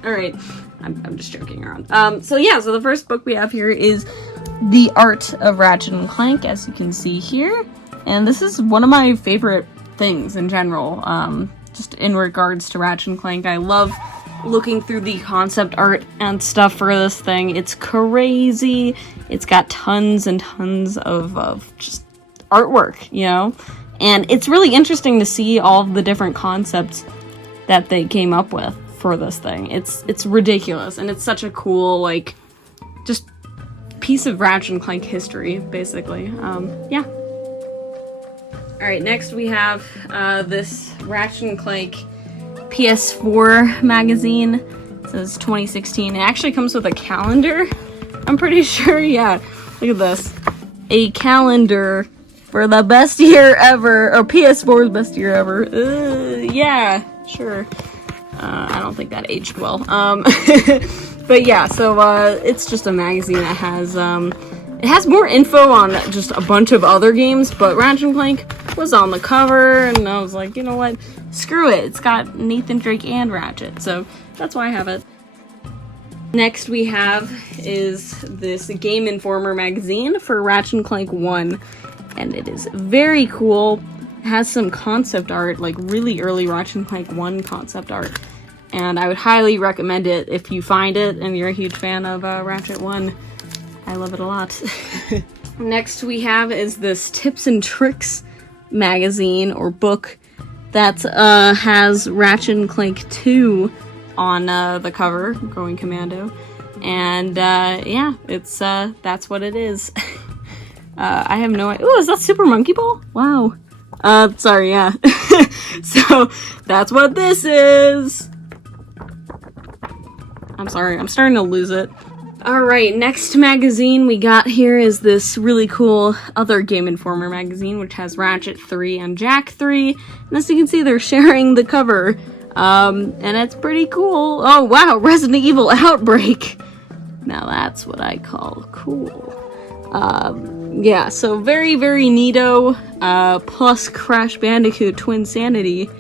alright, I'm just joking around. So yeah, so the first book we have here is The Art of Ratchet & Clank, as you can see here, and this is one of my favorite things in general, just in regards to Ratchet & Clank. I love looking through the concept art and stuff for this thing. It's crazy. It's got tons and tons of just artwork, you know? And it's really interesting to see all the different concepts that they came up with for this thing. It's ridiculous, and it's such a cool, like, just piece of Ratchet & Clank history, basically. Yeah. Alright, next we have this Ratchet & Clank PS4 magazine. It says 2016. It actually comes with a calendar, I'm pretty sure. Yeah, look at this. A calendar for the best year ever, or PS4's best year ever. Yeah, sure. I don't think that aged well. But yeah, so it's just a magazine that has it has more info on just a bunch of other games, but Ratchet & Clank was on the cover, and I was like, you know what? Screw it. It's got Nathan Drake and Ratchet, so that's why I have it. Next we have is this Game Informer magazine for Ratchet & Clank 1, and it is very cool. It has some concept art, like really early Ratchet & Clank 1 concept art, and I would highly recommend it if you find it and you're a huge fan of Ratchet 1. I love it a lot. Next we have is this Tips and Tricks magazine or book that has Ratchet & Clank 2 on the cover, going commando, and yeah, it's that's what it is. I have no idea. Ooh, is that Super Monkey Ball? Wow. Sorry, yeah. So that's what this is. I'm sorry, I'm starting to lose it. Alright, next magazine we got here is this really cool other Game Informer magazine, which has Ratchet 3 and Jack 3. And as you can see, they're sharing the cover. And it's pretty cool. Oh wow, Resident Evil Outbreak! Now that's what I call cool. Yeah, so very, very neato. Plus Crash Bandicoot Twinsanity.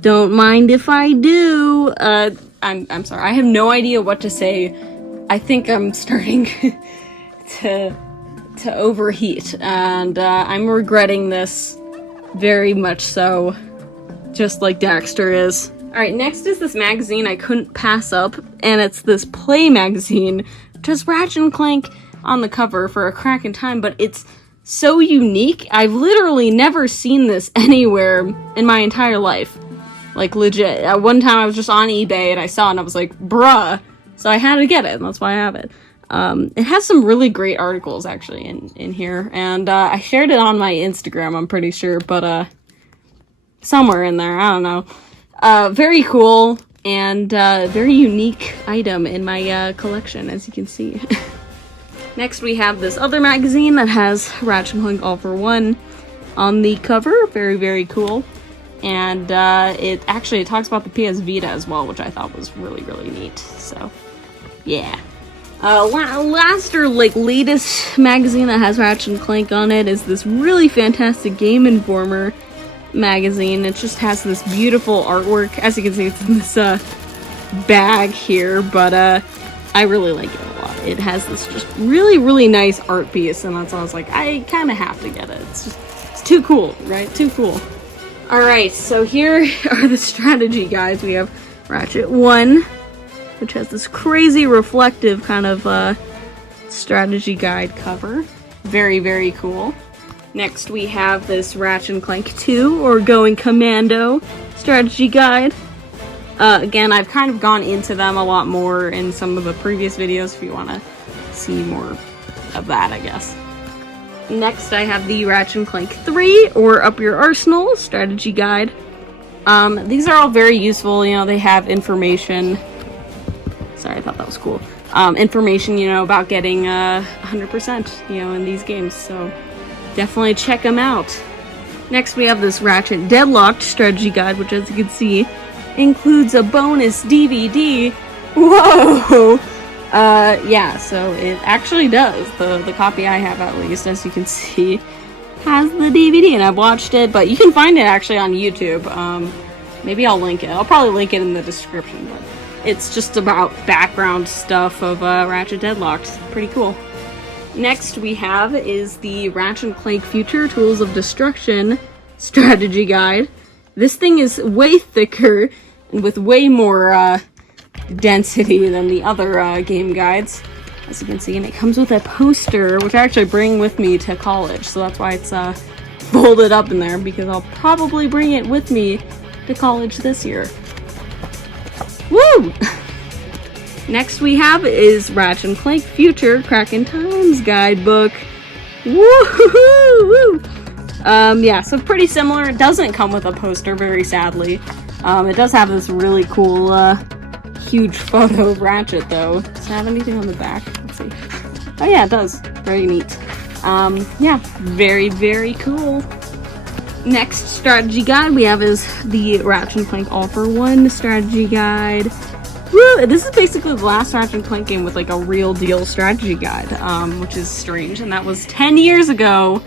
Don't mind if I do. I'm sorry, I have no idea what to say. I think I'm starting to overheat, and I'm regretting this very much so, just like Daxter is. Alright, next is this magazine I couldn't pass up, and it's this Play magazine, which has Ratchet & Clank on the cover for a crack in time, but it's so unique. I've literally never seen this anywhere in my entire life. Like, legit. At one time I was just on eBay and I saw it and I was like, bruh. So I had to get it, and that's why I have it. It has some really great articles, actually, in here. And I shared it on my Instagram, I'm pretty sure. But somewhere in there, I don't know. Very cool, and very unique item in my collection, as you can see. Next, we have this other magazine that has Ratchet & Clank All for One on the cover. Very, very cool. And it talks about the PS Vita as well, which I thought was really, really neat. So, yeah. Last or latest magazine that has Ratchet & Clank on it is this really fantastic Game Informer magazine. It just has this beautiful artwork. As you can see, it's in this bag here, but I really like it a lot. It has this just really, really nice art piece, and that's why I was like, I kind of have to get it. It's too cool, right? Too cool. Alright, so here are the strategy guides. We have Ratchet 1, which has this crazy reflective kind of strategy guide cover. Very, very cool. Next we have this Ratchet Clank 2, or Going Commando strategy guide. Again, I've kind of gone into them a lot more in some of the previous videos if you want to see more of that, I guess. Next, I have the Ratchet Clank 3, or Up Your Arsenal strategy guide. These are all very useful, you know, they have information. Sorry, I thought that was cool. Information, you know, about getting 100%, you know, in these games, so definitely check them out. Next, we have this Ratchet Deadlocked strategy guide, which, as you can see, includes a bonus DVD. Whoa! Yeah, so it actually does. The copy I have, at least, as you can see, has the DVD, and I've watched it, but you can find it actually on YouTube. Maybe I'll link it. I'll probably link it in the description, but it's just about background stuff of Ratchet Deadlocked. Pretty cool. Next we have is the Ratchet Clank Future Tools of Destruction strategy guide. This thing is way thicker and with way more density than the other game guides, as you can see, and it comes with a poster, which I actually bring with me to college, so that's why it's folded up in there, because I'll probably bring it with me to college this year. Woo! Next we have is Ratchet Clank Future Crackin' Times guidebook. Woo-hoo-hoo-hoo! Yeah, so pretty similar. It doesn't come with a poster, very sadly. It does have this really cool, huge photo of Ratchet, though. Does it have anything on the back? Let's see. Oh yeah, it does. Very neat. Yeah, very, very cool. Next strategy guide we have is the Ratchet Clank All for One strategy guide. Woo! This is basically the last Ratchet Clank game with like a real deal strategy guide, which is strange, and that was 10 years ago.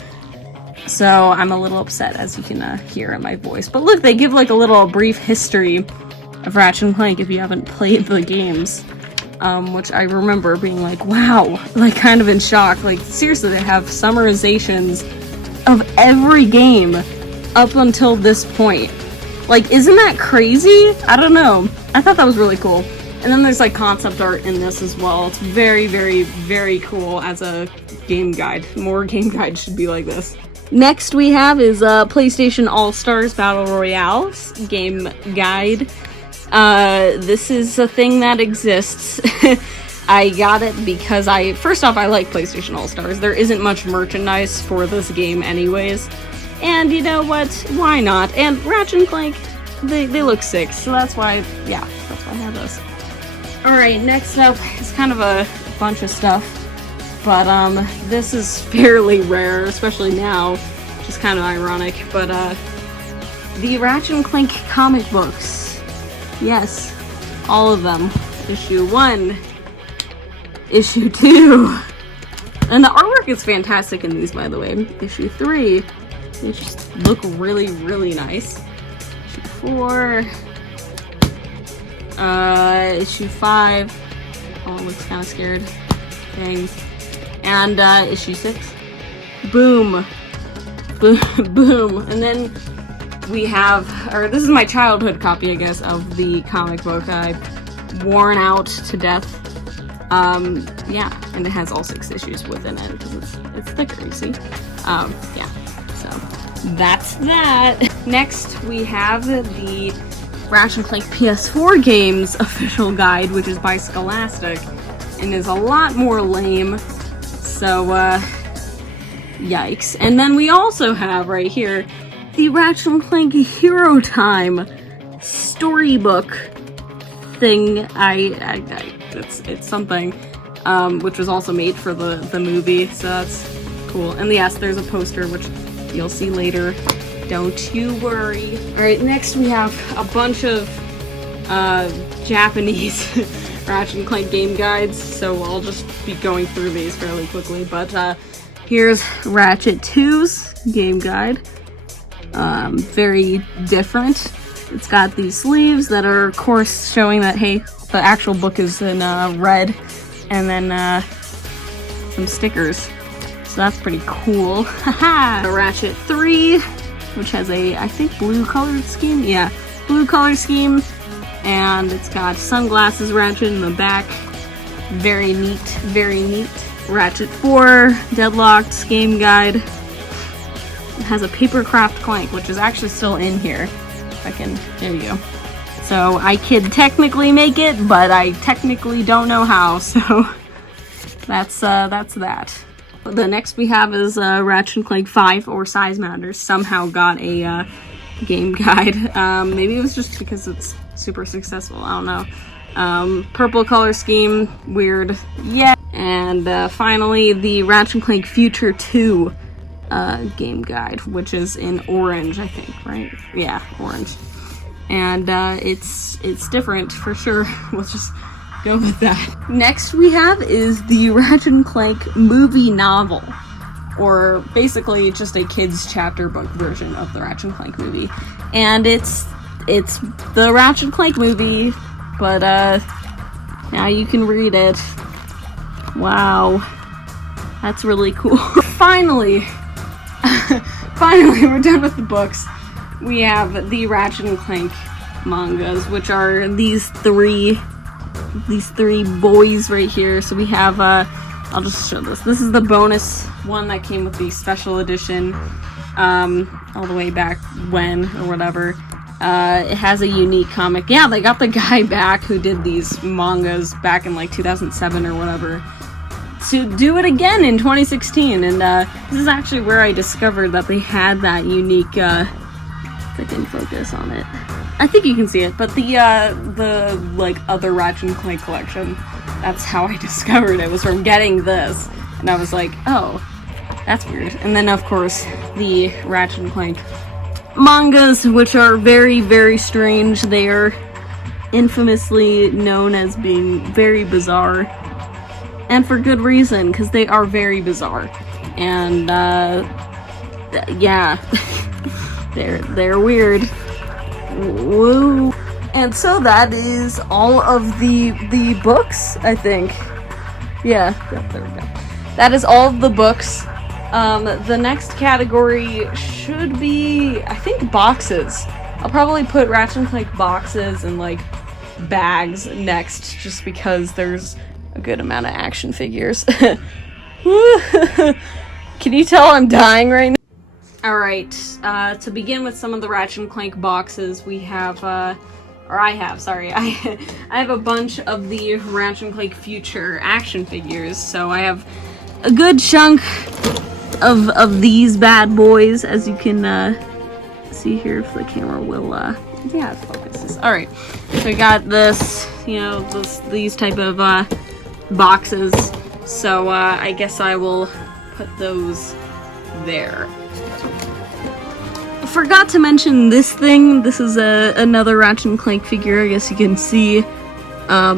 So I'm a little upset, as you can hear in my voice. But look, they give like a little brief history of Ratchet & Clank if you haven't played the games. Which I remember being like, wow, like kind of in shock. Like seriously, they have summarizations of every game up until this point. Like, isn't that crazy? I don't know. I thought that was really cool. And then there's like concept art in this as well. It's very, very, very cool as a game guide. More game guides should be like this. Next we have is PlayStation All-Stars Battle Royale game guide. This is a thing that exists. I got it because first off, I like PlayStation All-Stars. There isn't much merchandise for this game anyways. And you know what? Why not? And Ratchet & Clank, they look sick, so that's why, yeah, that's why I have this. Alright, next up is kind of a bunch of stuff. But, this is fairly rare, especially now, which is kind of ironic, but, the Ratchet & Clank comic books. Yes, all of them. Issue 1, Issue 2, and the artwork is fantastic in these, by the way. Issue 3, they just look really, really nice. Issue 4, Issue 5, oh, it looks kind of scared. Dang. And issue 6. Boom. Boom. Boom. And then we have, or this is my childhood copy, I guess, of the comic book. I've worn out to death. Yeah, and it has all 6 issues within it because it's thicker, you see. Yeah, so that's that. Next, we have the Ratchet & Clank PS4 games official guide, which is by Scholastic, and is a lot more lame. So, yikes. And then we also have right here the Ratchet & Clank Hero Time storybook thing. It's something, which was also made for the movie, so that's cool. And yes, there's a poster, which you'll see later. Don't you worry. Alright, next we have a bunch of, Japanese Ratchet & Clank game guides, so I'll just be going through these fairly quickly, but here's Ratchet 2's game guide. Very different. It's got these sleeves that are, of course, showing that, hey, the actual book is in red, and then some stickers. So that's pretty cool. Haha! Ratchet 3, which has a, I think, blue colored scheme? Yeah, blue color scheme. and it's got sunglasses Ratchet in the back. Very neat, very neat. Ratchet 4, Deadlocked, game guide. It has a papercraft Clank, which is actually still in here. If I can, there you go. So I could technically make it, but I technically don't know how, so that's that. The next we have is Ratchet Clank 5, or Size Matters, somehow got a game guide. Maybe it was just because it's super successful, I don't know. Purple color scheme, weird, yeah. And finally, the Ratchet Clank Future 2 game guide, which is in orange, I think, right? Yeah, orange. And it's different for sure. We'll just go with that. Next we have is the Ratchet Clank movie novel, or basically just a kids chapter book version of the Ratchet Clank movie. And it's the Ratchet Clank movie, but now you can read it. Wow, that's really cool. Finally, we're done with the books. We have the Ratchet and Clank mangas, which are these three boys right here. So we have I'll just show this. This is the bonus one that came with the special edition, all the way back when or whatever. It has a unique comic. Yeah, they got the guy back who did these mangas back in like 2007 or whatever to do it again in 2016. And this is actually where I discovered that they had that unique if I can focus on it. I think you can see it, but the like other Ratchet and Clank collection, that's how I discovered it, was from getting this. And I was like, oh, that's weird. And then of course the Ratchet and Clank mangas, which are very, very strange. They are infamously known as being very bizarre. And for good reason, because they are very bizarre. And yeah. They're weird. Woo. And so that is all of the books, I think. Yeah, there we go. That is all of the books. The next category should be, I think, boxes. I'll probably put Ratchet and Clank boxes and like bags next, just because there's a good amount of action figures. Can you tell I'm dying right now? Alright, to begin with some of the Ratchet and Clank boxes, we have, I have a bunch of the Ratchet and Clank Future action figures, so I have a good chunk of these bad boys, as you can, see here if the camera will, yeah, it focuses. Alright, so we got this, you know, these type of, boxes, so, I guess I will put those there. Forgot to mention this thing. This is another Ratchet and Clank figure, I guess you can see.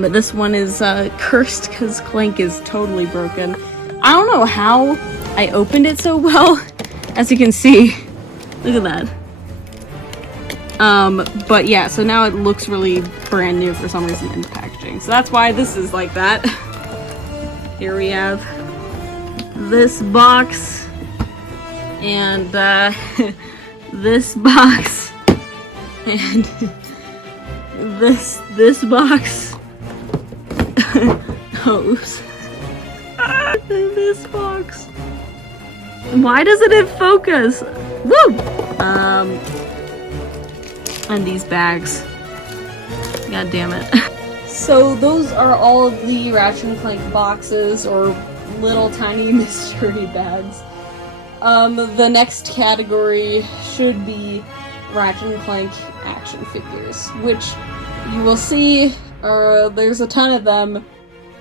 This one is cursed because Clank is totally broken. I don't know how I opened it so well, as you can see. Look at that. But yeah, so now it looks really brand new for some reason in the packaging. So that's why this is like that. Here we have this box, and this box, and this box. Oh, oops. This box. Why doesn't it focus? Woo! And these bags. God damn it. So those are all of the Ratchet and Clank boxes, or little tiny mystery bags. The next category should be Ratchet and Clank action figures, which you will see there's a ton of them,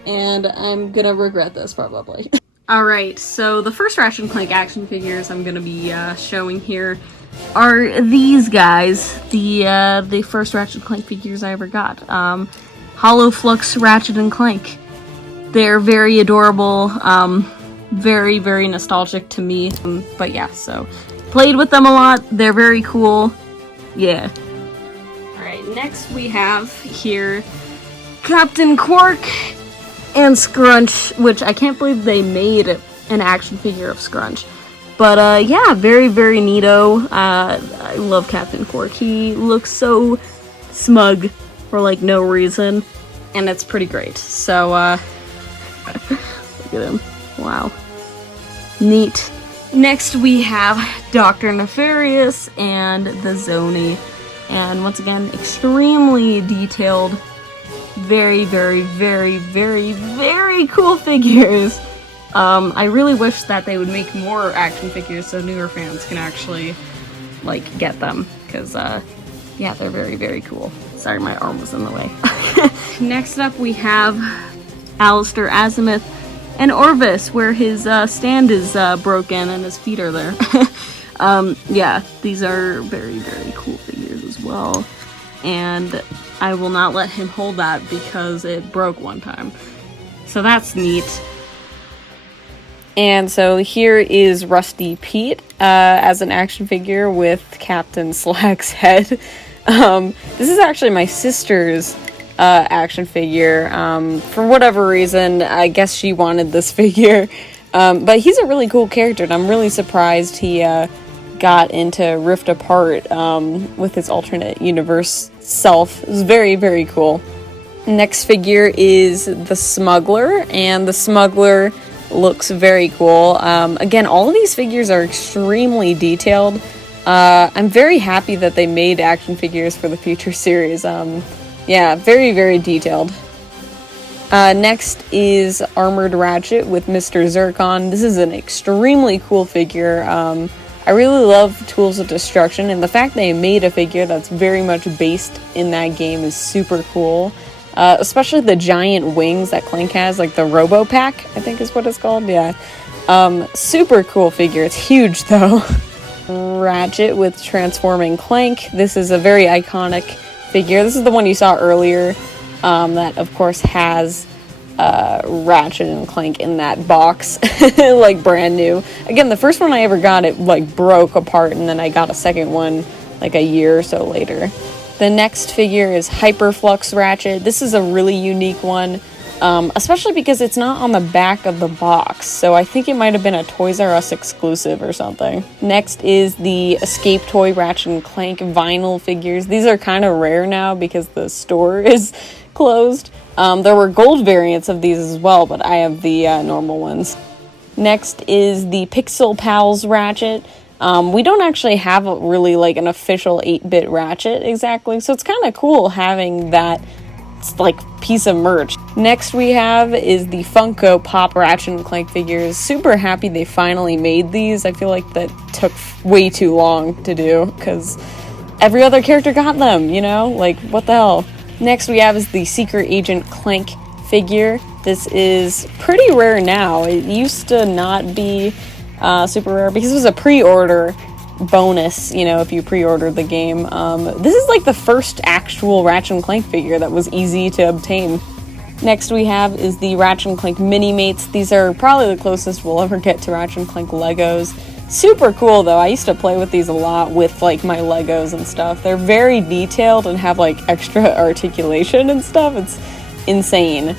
and I'm gonna regret this probably. Alright, so the first Ratchet and Clank action figures I'm gonna be showing here are these guys, the first Ratchet and Clank figures I ever got. Hollow Flux Ratchet and Clank. They're very adorable, very, very nostalgic to me. But yeah, so played with them a lot. They're very cool. Yeah. Alright, next we have here Captain Quark and Scrunch, which I can't believe they made an action figure of Scrunch. But yeah, very, very neato. I love Captain Quark. He looks so smug for like no reason, and it's pretty great. So look at him. Wow. Neat. Next we have Dr. Nefarious and the Zoni. And once again, extremely detailed, very, very, very, very, very cool figures. I really wish that they would make more action figures so newer fans can actually, like, get them. Because, yeah, they're very, very cool. Sorry, my arm was in the way. Next up, we have Alistair Azimuth and Orvis, where his stand is broken and his feet are there. Yeah, these are very, very cool figures as well. And I will not let him hold that because it broke one time. So that's neat. And so here is Rusty Pete as an action figure with Captain Slack's head. This is actually my sister's action figure. For whatever reason, I guess she wanted this figure. But he's a really cool character, and I'm really surprised he got into Rift Apart with his alternate universe self. It was very, very cool. Next figure is the Smuggler, and the Smuggler looks very cool. Again, all of these figures are extremely detailed. I'm very happy that they made action figures for the future series. Yeah, very, very detailed. Next is Armored Ratchet with Mr. Zircon. This is an extremely cool figure. I really love Tools of Destruction, and the fact they made a figure that's very much based in that game is super cool. Especially the giant wings that Clank has, like the Robo Pack, I think is what it's called, yeah. Super cool figure. It's huge, though. Ratchet with Transforming Clank. This is a very iconic figure. This is the one you saw earlier, that, of course, has Ratchet and Clank in that box, like brand new. Again, the first one I ever got, it like broke apart, and then I got a second one like a year or so later. The next figure is Hyperflux Ratchet. This is a really unique one, especially because it's not on the back of the box, so I think it might have been a Toys R Us exclusive or something. Next is the Escape Toy Ratchet and Clank vinyl figures. These are kind of rare now because the store is closed. There were gold variants of these as well, but I have the normal ones. Next is the Pixel Pals Ratchet. We don't actually have really like an official 8-bit Ratchet exactly, so it's kind of cool having that like piece of merch. Next we have is the Funko Pop Ratchet and Clank figures. Super happy they finally made these. I feel like that took way too long to do because every other character got them, you know? Like, what the hell? Next we have is the Secret Agent Clank figure. This is pretty rare now. It used to not be super rare because it was a pre-order bonus, you know, if you pre-ordered the game. This is like the first actual Ratchet and Clank figure that was easy to obtain. Next we have is the Ratchet and Clank Mini-Mates. These are probably the closest we'll ever get to Ratchet and Clank Legos. Super cool though. I used to play with these a lot with like my Legos and stuff. They're very detailed and have like extra articulation and stuff. It's insane.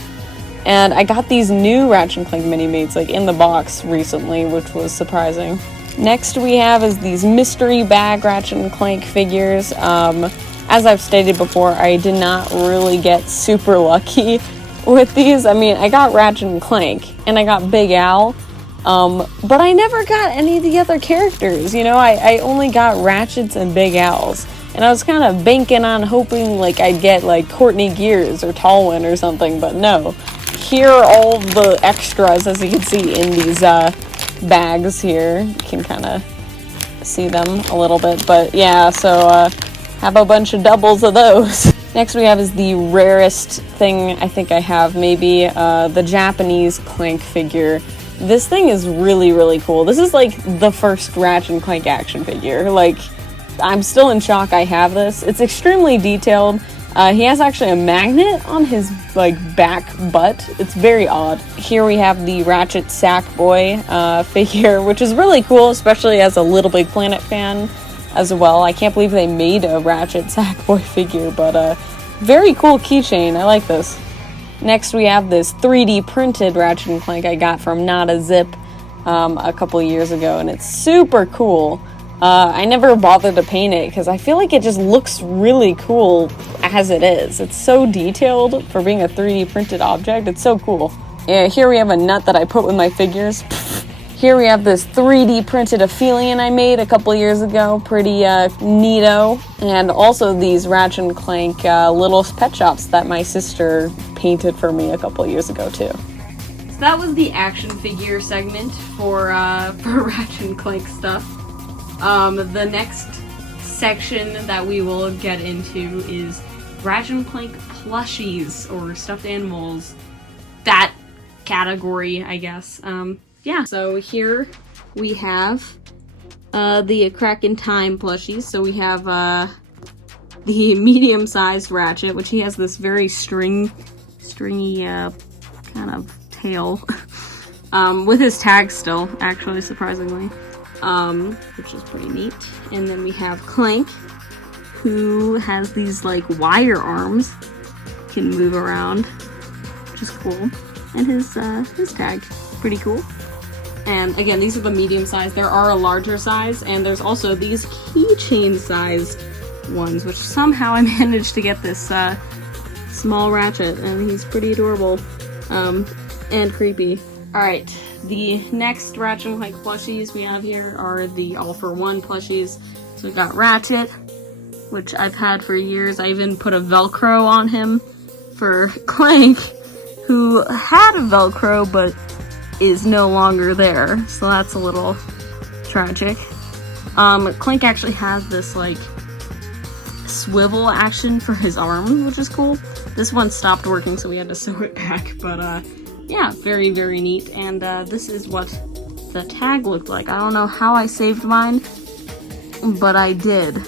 And I got these new Ratchet and Clank Mini-Mates like in the box recently, which was surprising. Next we have is these mystery bag Ratchet and Clank figures. As I've stated before, I did not really get super lucky with these. I mean, I got Ratchet and Clank and I got Big Al, but I never got any of the other characters, you know? I only got Ratchets and Big Al's, and I was kind of banking on hoping like I'd get like Courtney Gears or Tallwin or something, but no. Here are all the extras, as you can see in these bags here. You can kind of see them a little bit, but yeah, so have a bunch of doubles of those. Next we have is the rarest thing I think I have, maybe, the Japanese Clank figure. This thing is really, really cool. This is like the first Ratchet and Clank action figure. Like, I'm still in shock I have this. It's extremely detailed. He has actually a magnet on his like back butt. It's very odd. Here we have the Ratchet Sackboy figure, which is really cool, especially as a Little Big Planet fan as well. I can't believe they made a Ratchet Sackboy figure, but very cool keychain. I like this. Next we have this 3D printed Ratchet and Clank I got from Not a Zip a couple of years ago, and it's super cool. I never bothered to paint it because I feel like it just looks really cool as it is. It's so detailed for being a 3D printed object. It's so cool. Yeah, here we have a nut that I put with my figures. Here we have this 3D printed Aphelion I made a couple years ago. Pretty neato. And also these Ratchet Clank little pet shops that my sister painted for me a couple years ago too. So that was the action figure segment for Ratchet Clank stuff. The next section that we will get into is Ratchet Clank plushies, or stuffed animals. That category, I guess. Yeah, so here we have the Crack in Time plushies. So we have the medium-sized Ratchet, which he has this very stringy kind of tail with his tag still, actually, surprisingly. Which is pretty neat. And then we have Clank, who has these like wire arms, can move around, which is cool. And his tag, pretty cool. And again, these are the medium size. There are a larger size, and there's also these keychain sized ones, which somehow I managed to get this small Ratchet, and he's pretty adorable and creepy. Alright, the next Ratchet Clank plushies we have here are the all-for-one plushies. So we got Ratchet, which I've had for years. I even put a Velcro on him for Clank, who had a Velcro but is no longer there. So that's a little tragic. Clank actually has this like swivel action for his arm, which is cool. This one stopped working, so we had to sew it back, but yeah, very, very neat. And this is what the tag looked like. I don't know how I saved mine, but I did.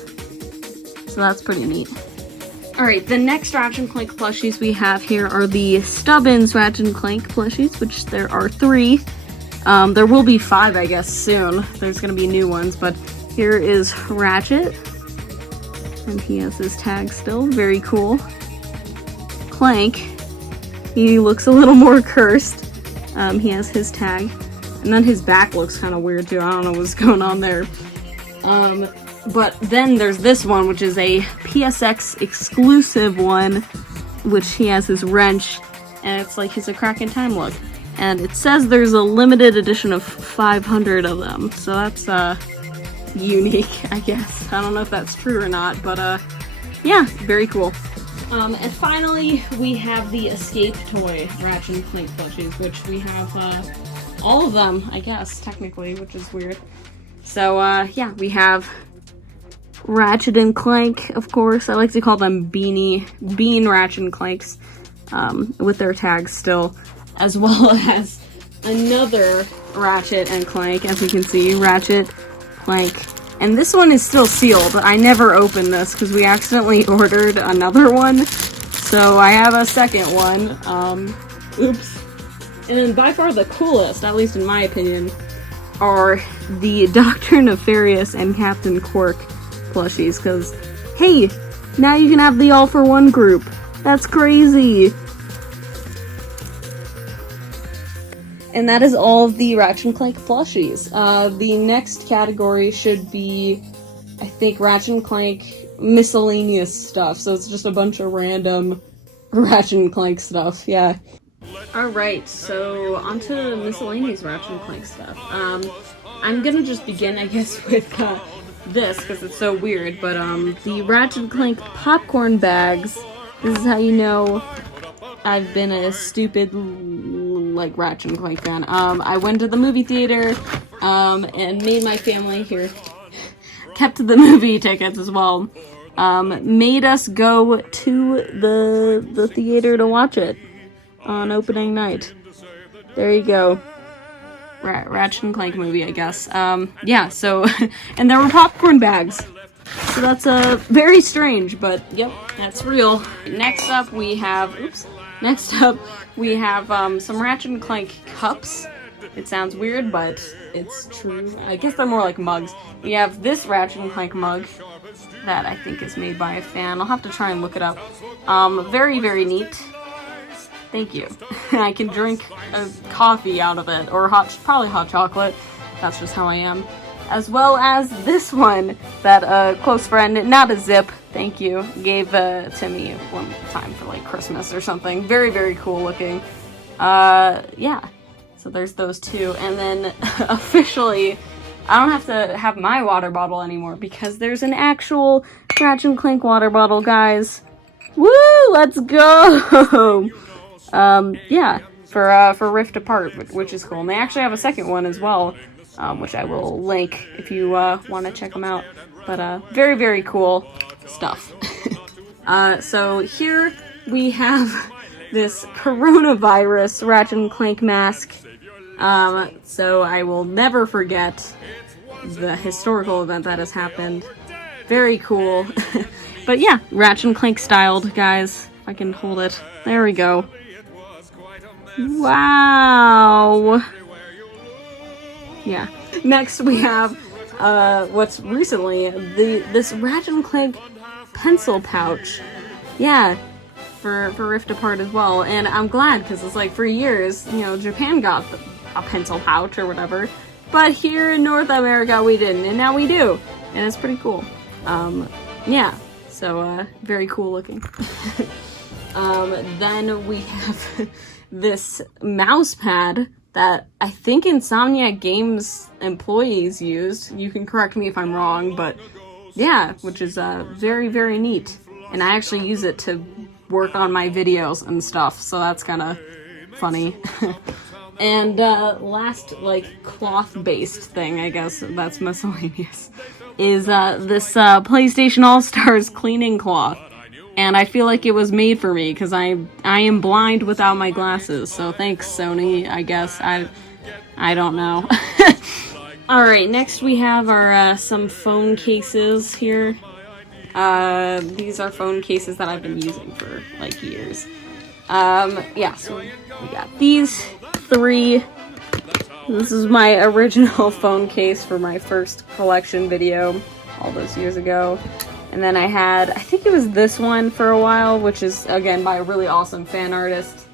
So that's pretty neat. Alright, the next Ratchet Clank plushies we have here are the Stubbins Ratchet Clank plushies, which there are 3. There will be 5, I guess, soon. There's gonna be new ones, but here is Ratchet. And he has his tag still. Very cool. Clank. He looks a little more cursed. He has his tag. And then his back looks kind of weird too. I don't know what's going on there. But then there's this one, which is a PSX exclusive one, which he has his wrench, and it's like his A Crack in Time look. And it says there's a limited edition of 500 of them, so that's unique, I guess. I don't know if that's true or not, but yeah, very cool. And finally, we have the Escape Toy Ratchet Clank plushies, which we have all of them, I guess, technically, which is weird. So, yeah, we have Ratchet and Clank, of course. I like to call them Bean Ratchet and Clanks, with their tags still, as well as another Ratchet and Clank, as you can see, Ratchet, Clank. And this one is still sealed. I never opened this because we accidentally ordered another one. So I have a second one. Oops. And by far the coolest, at least in my opinion, are the Dr. Nefarious and Captain Quark plushies. Because, hey, now you can have the all-for-one group. That's crazy. And that is all of the Ratchet & Clank plushies. The next category should be, I think, Ratchet & Clank miscellaneous stuff. So it's just a bunch of random Ratchet & Clank stuff, yeah. Alright, so onto miscellaneous Ratchet & Clank stuff. I'm gonna just begin, I guess, with this, because it's so weird, but the Ratchet & Clank popcorn bags. This is how you know I've been a stupid, like, Ratchet & Clank fan. I went to the movie theater, and made my family here, kept the movie tickets as well, made us go to the theater to watch it on opening night. There you go. Ratchet & Clank movie, I guess. Yeah, so, and there were popcorn bags. So that's, very strange, but, yep, that's real. Next up, we have, some Ratchet & Clank cups. It sounds weird, but it's true. I guess they're more like mugs. We have this Ratchet & Clank mug that I think is made by a fan. I'll have to try and look it up. Very, very neat. Thank you. I can drink coffee out of it, or probably hot chocolate. That's just how I am. as well as this one that a close friend, not a zip, thank you, gave to me one time for like Christmas or something. Very, very cool looking. Yeah, so there's those two. And then officially, I don't have to have my water bottle anymore because there's an actual Ratchet Clank water bottle, guys. Woo! Let's go! Yeah, for Rift Apart, which is cool. And they actually have a second one as well, which I will link if you want to check them out. But very, very cool stuff. So here we have this coronavirus Ratchet Clank mask. So I will never forget the historical event that has happened. Very cool. But yeah, Ratchet Clank styled, guys. If I can hold it. There we go. Wow. Yeah. Next we have what's recently this Ratchet Clank pencil pouch. Yeah. For Rift Apart as well. And I'm glad because it's like for years, you know, Japan got a pencil pouch or whatever. But here in North America we didn't, and now we do. And it's pretty cool. Yeah. So, very cool looking. Then we have this mouse pad that I think Insomniac Games employees used. You can correct me if I'm wrong, but yeah, which is very, very neat. And I actually use it to work on my videos and stuff, so that's kind of funny. And last, like, cloth-based thing, I guess that's miscellaneous, is this PlayStation All-Stars cleaning cloth. And I feel like it was made for me, because I am blind without my glasses, so thanks, Sony, I guess. I don't know. Alright, next we have our some phone cases here. These are phone cases that I've been using for, like, years. Yeah, so we got these 3. This is my original phone case for my first collection video all those years ago. And then I had, I think it was this one for a while, which is, again, by a really awesome fan artist.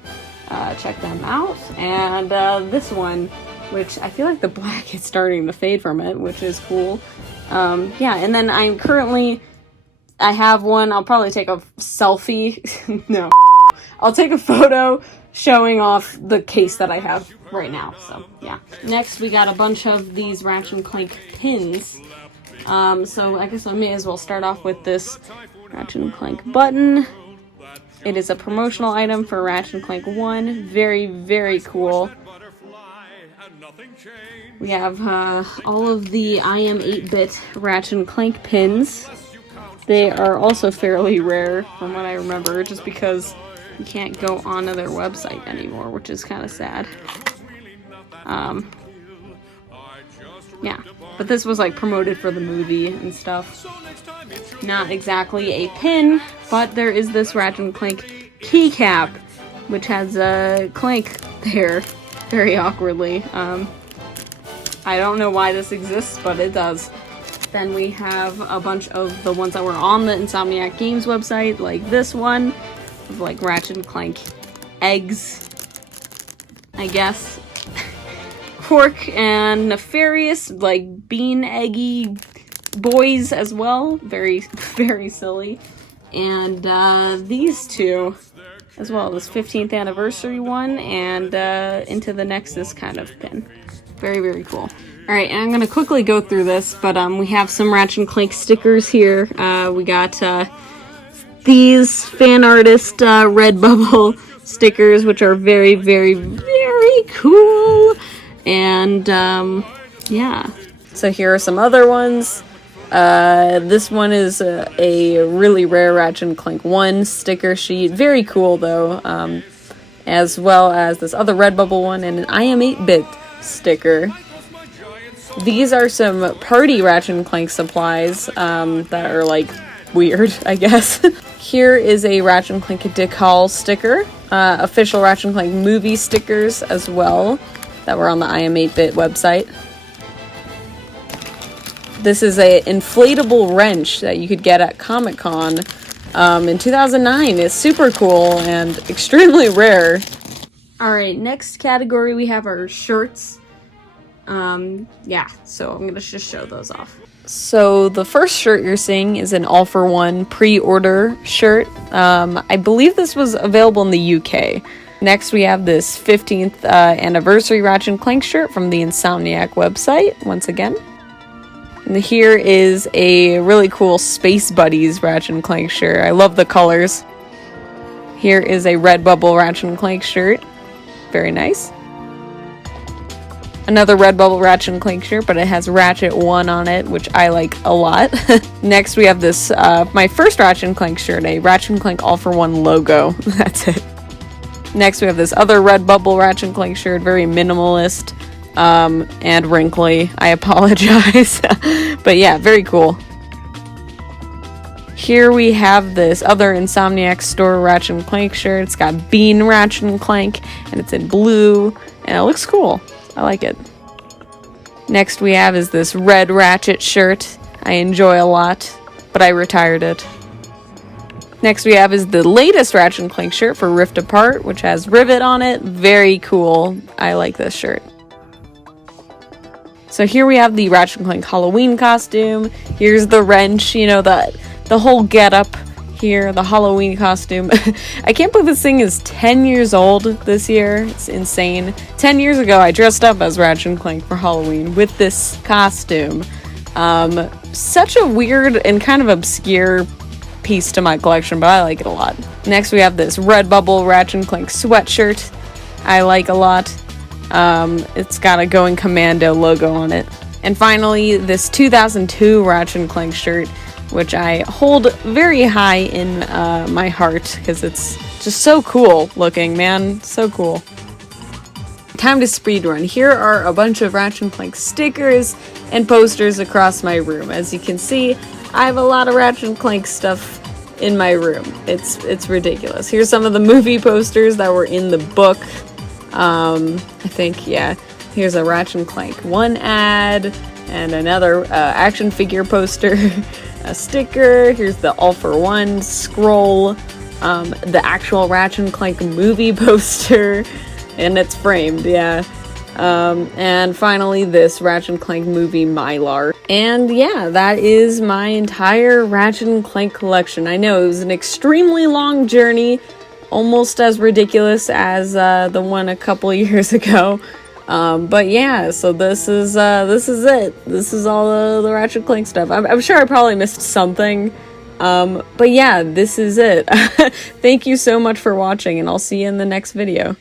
Check them out. And this one, which I feel like the black is starting to fade from it, which is cool. Yeah, and then I'm currently, I have one, I'll probably take a selfie. No. I'll take a photo showing off the case that I have right now, so yeah. Next, we got a bunch of these Ratchet Clank pins. So I guess I may as well start off with this Ratchet Clank button. It is a promotional item for Ratchet Clank 1. Very, very cool. We have all of the I Am 8-bit Ratchet Clank pins. They are also fairly rare, from what I remember, just because you can't go onto their website anymore, which is kind of sad. Yeah, but this was like promoted for the movie and stuff. Not exactly a pin, but there is this Ratchet Clank keycap, which has a Clank there, very awkwardly. I don't know why this exists, but it does. Then we have a bunch of the ones that were on the Insomniac Games website, like this one, of like Ratchet Clank eggs, I guess. Quark and Nefarious, like bean eggy boys as well. Very, very silly. And these two as well, this 15th anniversary one and Into the Nexus kind of pin. Very, very cool. Alright, and I'm gonna quickly go through this, but we have some Ratchet Clank stickers here. We got these fan artist Redbubble stickers, which are very, very, very cool. And yeah, so here are some other ones. This one is a really rare Ratchet Clank 1 sticker sheet. Very cool though. As well as this other Redbubble one and an I Am 8-bit sticker. These are some party Ratchet Clank supplies that are like weird, I guess. Here is a Ratchet Clank decal sticker. Official Ratchet Clank movie stickers as well that were on the I Am 8-bit website. This is a inflatable wrench that you could get at Comic-Con in 2009. It's super cool and extremely rare. Alright, next category we have our shirts. Yeah, so I'm gonna just show those off. So the first shirt you're seeing is an all-for-one pre-order shirt. I believe this was available in the UK. Next we have this 15th anniversary Ratchet Clank shirt from the Insomniac website, once again. And here is a really cool Space Buddies Ratchet Clank shirt. I love the colors. Here is a Redbubble Ratchet Clank shirt. Very nice. Another Redbubble Ratchet Clank shirt, but it has Ratchet 1 on it, which I like a lot. Next we have this, my first Ratchet Clank shirt, a Ratchet Clank All-for-One logo. That's it. Next we have this other Redbubble Ratchet Clank shirt, very minimalist, and wrinkly. I apologize. But yeah, very cool. Here we have this other Insomniac store Ratchet Clank shirt. It's got Bean Ratchet Clank, and it's in blue, and it looks cool. I like it. Next we have is this red Ratchet shirt. I enjoy a lot, but I retired it. Next we have is the latest Ratchet Clank shirt for Rift Apart, which has Rivet on it. Very cool. I like this shirt. So here we have the Ratchet Clank Halloween costume. Here's the wrench, you know, the whole getup here, the Halloween costume. I can't believe this thing is 10 years old this year. It's insane. 10 years ago, I dressed up as Ratchet Clank for Halloween with this costume. Such a weird and kind of obscure piece to my collection, but I like it a lot. Next, we have this Redbubble Ratchet Clank sweatshirt. I like a lot. It's got a Going Commando logo on it. And finally, this 2002 Ratchet Clank shirt, which I hold very high in my heart because it's just so cool looking, man. So cool. Time to speedrun. Here are a bunch of Ratchet Clank stickers and posters across my room. As you can see, I have a lot of Ratchet Clank stuff in my room. It's ridiculous. Here's some of the movie posters that were in the book. I think, yeah. Here's a Ratchet Clank 1 ad and another action figure poster. A sticker. Here's the all-for-one scroll. The actual Ratchet Clank movie poster. And it's framed, yeah. And finally, this Ratchet Clank movie Mylar. And yeah, that is my entire Ratchet Clank collection. I know it was an extremely long journey, almost as ridiculous as the one a couple years ago. But yeah, so this is it. This is all the Ratchet Clank stuff. I'm sure I probably missed something. But yeah, this is it. Thank you so much for watching, and I'll see you in the next video.